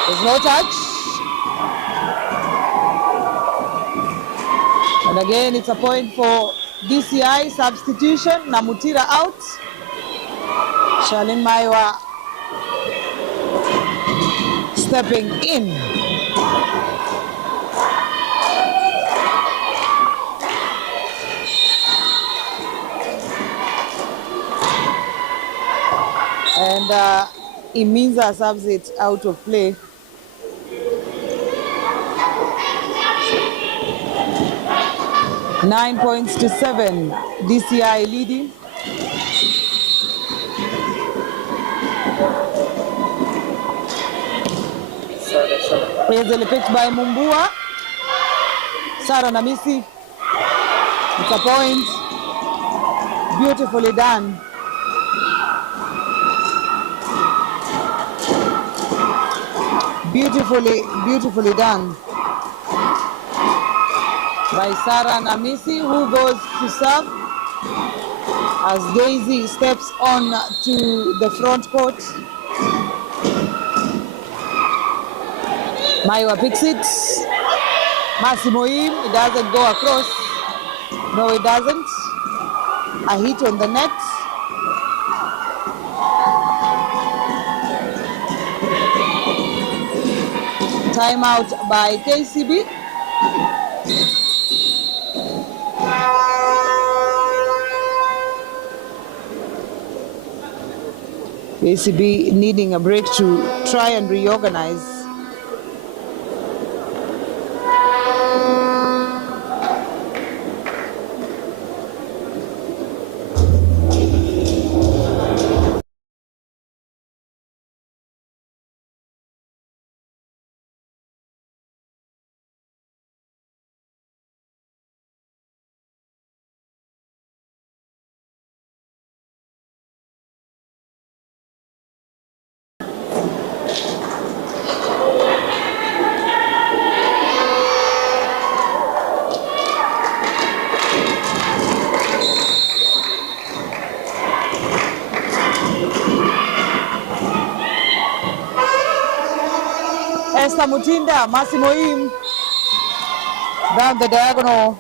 There's no touch. And again, it's a point for DCI substitution. Namutira out. Charlene Maiwa stepping in. And Iminza subs it out of play. Nine points to 7, DCI leading. Easily picked by Mumbua. Sarah Namisi. It's a point. Beautifully done. Beautifully done by Sarah Namisi, who goes to serve as Daisy steps on to the front court. Maiwa picks it. Masimoim, it doesn't go across. No, it doesn't. A hit on the net. Timeout by KCB. KCB needing a break to try and reorganize. Esther Mutinda, Masimoim down the diagonal.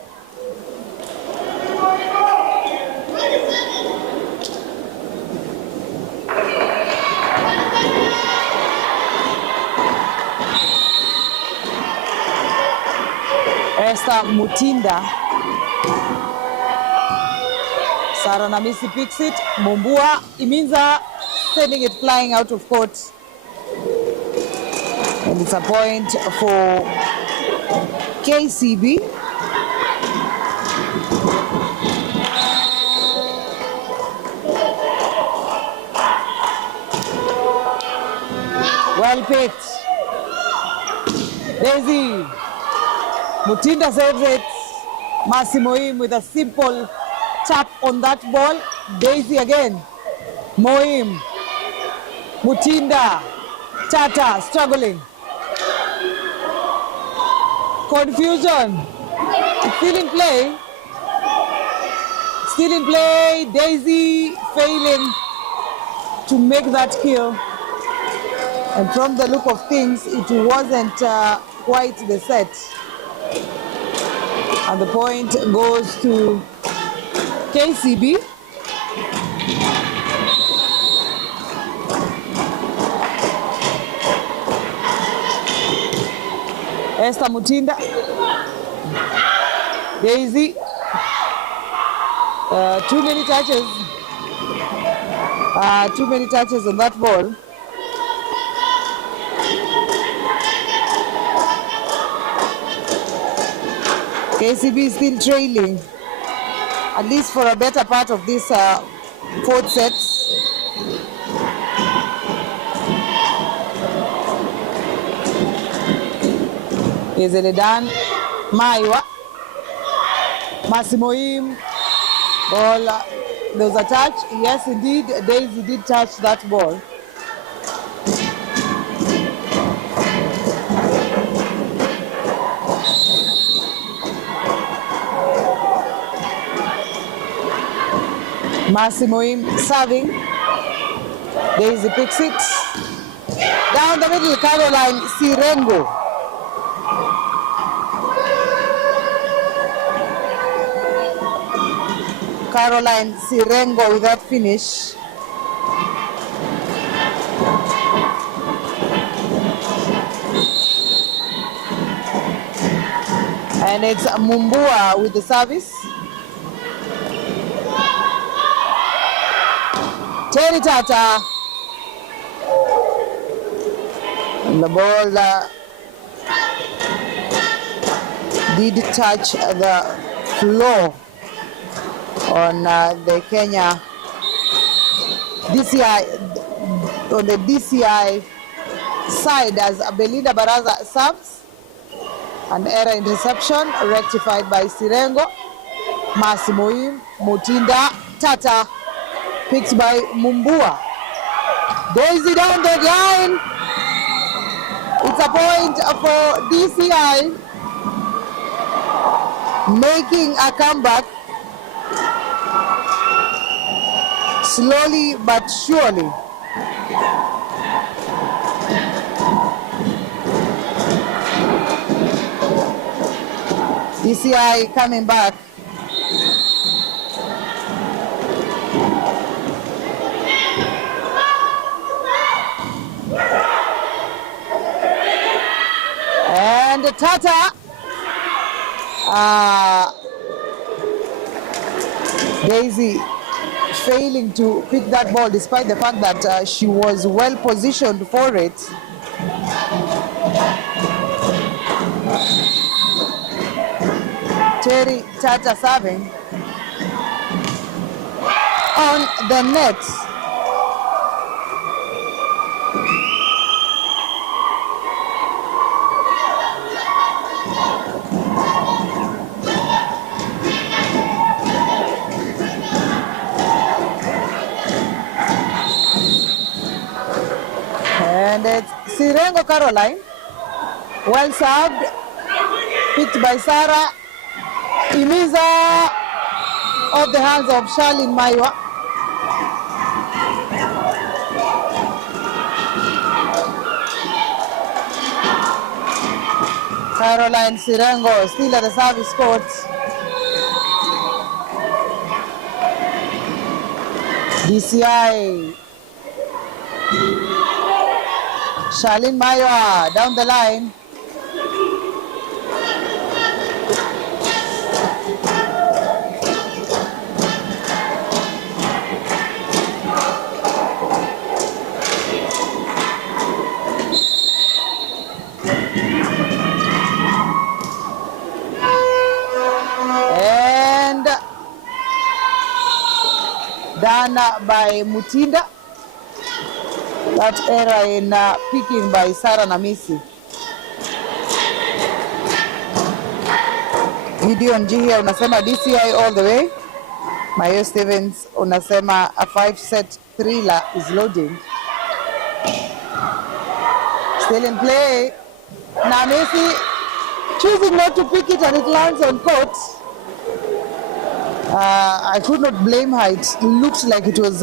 Esther Mutinda. Sarah Namisi picks it. Mumbua Iminza sending it flying out of court. And it's a point for KCB. Well picked. Daisy. Mutinda saves it. Masimoim with a simple tap on that ball. Daisy again. Moim. Mutinda. Tata struggling. Confusion. It's still in play. Still in play. Daisy failing to make that kill. And from the look of things, it wasn't quite the set. And the point goes to KCB. Esther Mutinda, Daisy, too many touches on that ball. KCB is still trailing, at least for a better part of this fourth set. Easily done. Maiwa. Masimoim. Ball. There was a touch. Yes, indeed. Daisy did touch that ball. Masimoim serving. Daisy picks it. Down the middle, Caroline Sirengo. Caroline Sirengo with that finish. And it's Mumbua with the service. Terry Tata. And the ball did touch the floor on the Kenya DCI, on the DCI side as Belinda Baraza serves. An error interception rectified by Sirengo. Masimoim, Mutinda, Tata, picked by Mumbua. Daisy down the line. It's a point for DCI, making a comeback slowly but surely. DCI coming back. And Tata, Daisy failing to pick that ball despite the fact that she was well positioned for it. Terry Tata serving on the net. And it's Sirengo Caroline, well served, picked by Sarah. Imiza off the hands of Charlene Maiwa. Caroline Sirengo still at the service court. DCI. Charlene Maiwa down the line. Done by Mutinda. That error in picking by Sarah Namisi. Gideon G here unasema DCI all the way. Mayo Stevens unasema a 5-set thriller is loading. Still in play. Namisi choosing not to pick it and it lands on court. I could not blame her. It looked like it was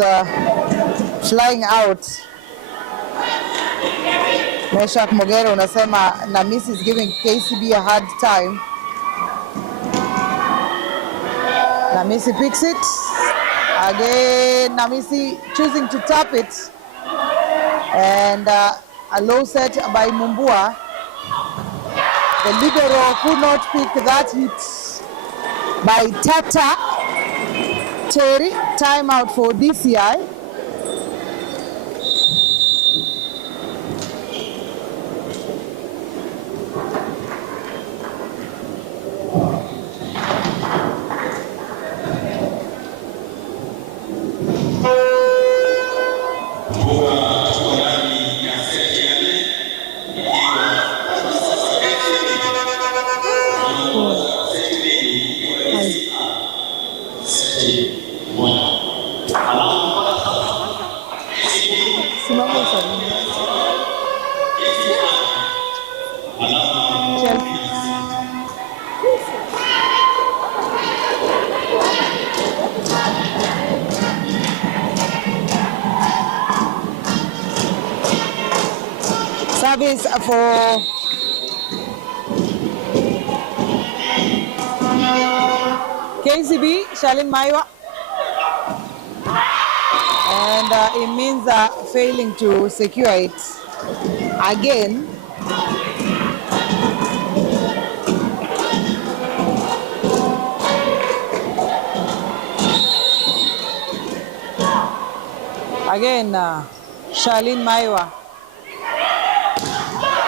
flying out. Meshak Mogero unasema Namisi is giving KCB a hard time. Namisi picks it. Again, Namisi choosing to tap it. And a low set by Mumbua. The libero could not pick that hit by Tata. Terry, timeout for DCI. Simama usalimie. Chelsea. Service for KCB, Shalin Maiwa. And it means failing to secure it again. Again, Shalin Maiwa.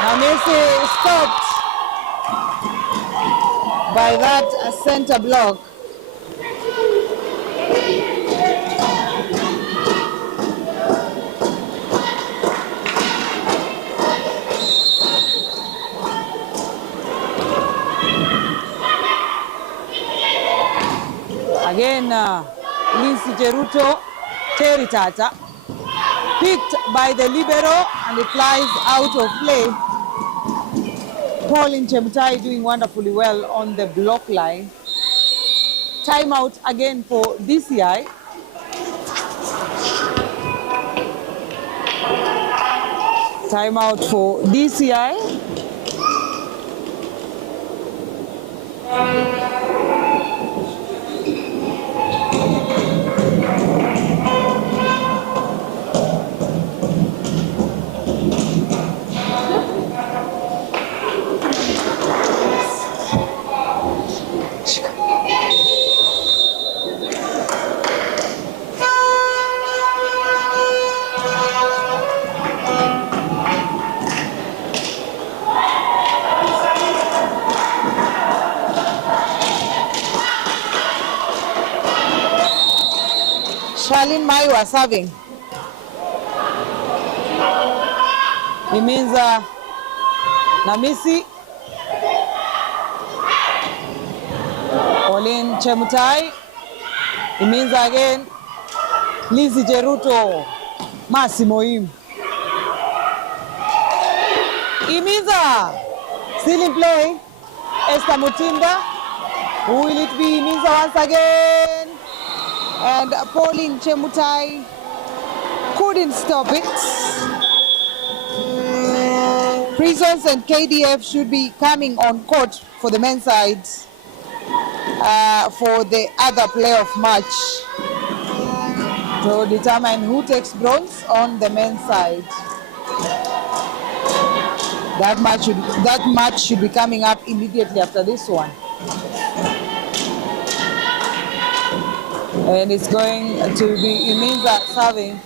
Now Messi stopped by that center block. Again, Lindsay Jeruto Teritata picked by the libero and it flies out of play. Pauline Chemutai doing wonderfully well on the block line. Timeout again for DCI. Timeout for DCI. Shalin Maiwa serving. It means Namisi, Pauline Chemutai. It means again Lizzie Jeruto, Massimo Im. It means still in play, Esther Mutinda. Who will it be? It means once again. And Pauline Chemutai couldn't stop it. Prisons and KDF should be coming on court for the men's side for the other playoff match to determine who takes bronze on the men's side. That match should be coming up immediately after this one. And it's going to be Iminza serving.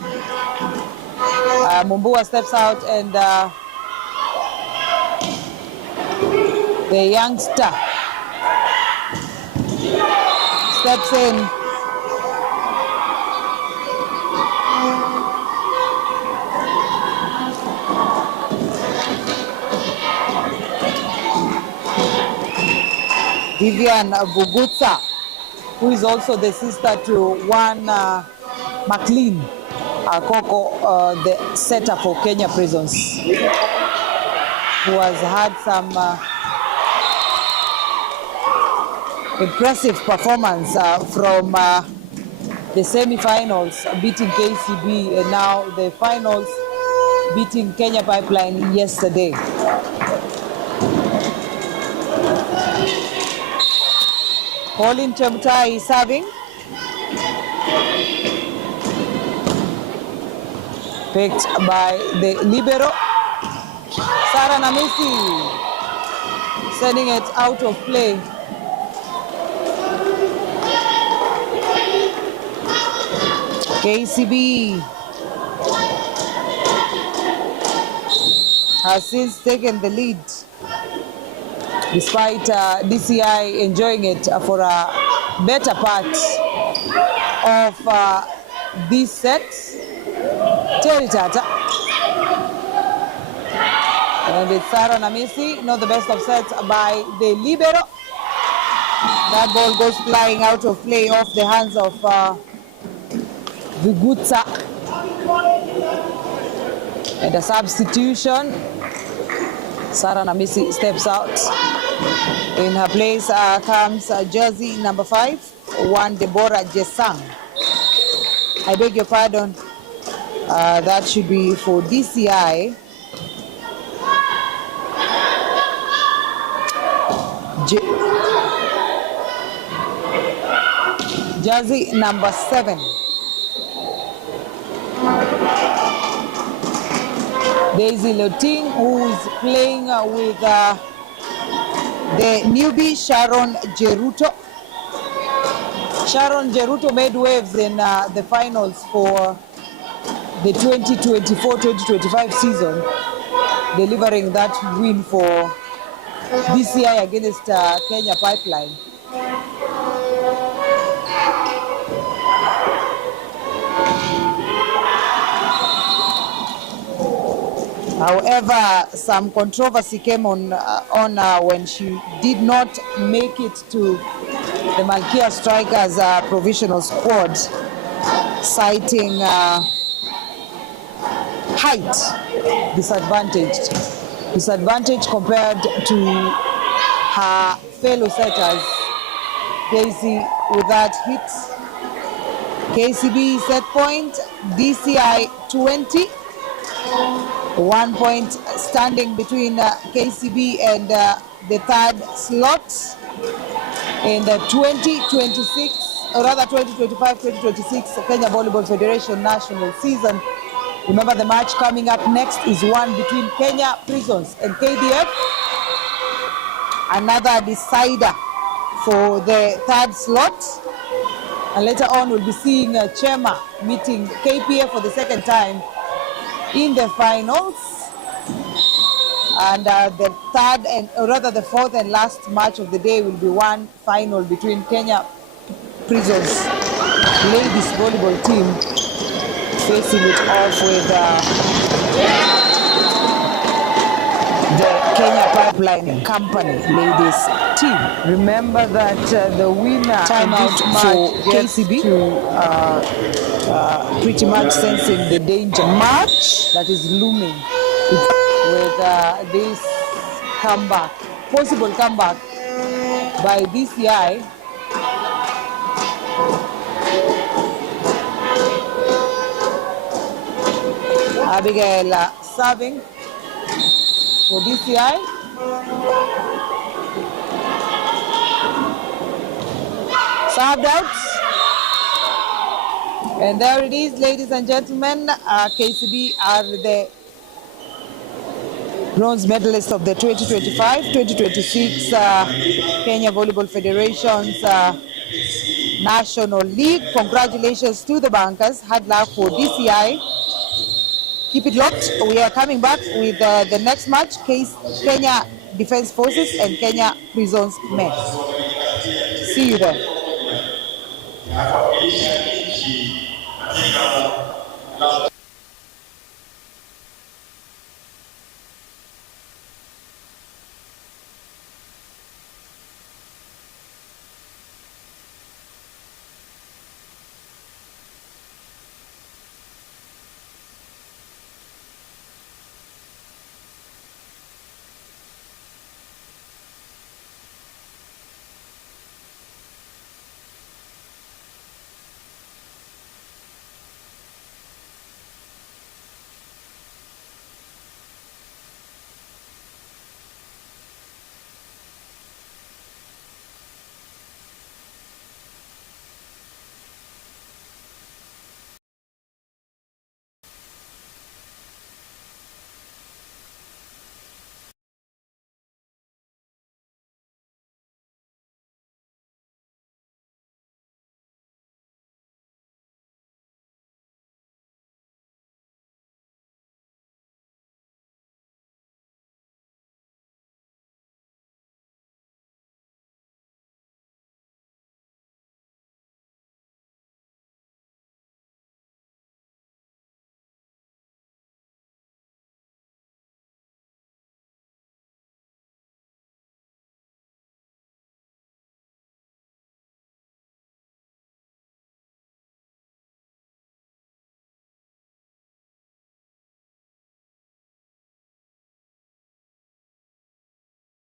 Mumbua steps out and the youngster steps in. Vivian Bugutsa, who is also the sister to one McLean Akoko, the setter for Kenya Prisons, who has had some impressive performance from the semi-finals, beating KCB, and now the finals, beating Kenya Pipeline yesterday. Pauline Chemutai is serving. Picked by the libero. Sarah Namisi sending it out of play. KCB has since taken the lead, despite DCI enjoying it for a better part of this set. Terry Tata. And it's Sarah Namisi, not the best of sets by the libero. That ball goes flying out of play off the hands of Vigutsa. And a substitution. Sarah Namisi steps out. In her place comes jersey number 5, one Deborah Jesang. I beg your pardon. That should be for DCI. Jersey number 7. Daisy Loting, who's playing with the newbie Sharon Geruto. Sharon Geruto made waves in the finals for the 2024-2025 season, delivering that win for DCI against Kenya Pipeline. However, some controversy came on when she did not make it to the Malkia Strikers provisional squad, citing height disadvantage compared to her fellow setters. Casey with that hit. KCB set point, DCI 20. 1 point standing between KCB and the third slot in the 2025-2026 Kenya Volleyball Federation National Season. Remember, the match coming up next is one between Kenya Prisons and KDF. Another decider for the third slot. And later on, we'll be seeing Chema meeting KPF for the second time in the finals. And the third and, or rather the fourth and last match of the day will be one final between Kenya Prisons ladies volleyball team facing it off with the Kenya Pipeline Company ladies team. Remember that the winner timeout for KCB pretty much sensing the danger match that is looming with this comeback, possible comeback by DCI. Abigail serving for DCI. Served out. And there it is, ladies and gentlemen. KCB are the bronze medalists of the 2025-2026 Kenya Volleyball Federation's National League. Congratulations to the bankers. Hard luck for DCI. Keep it locked. We are coming back with the next match, Kenya Defense Forces and Kenya Prisons Men. See you there.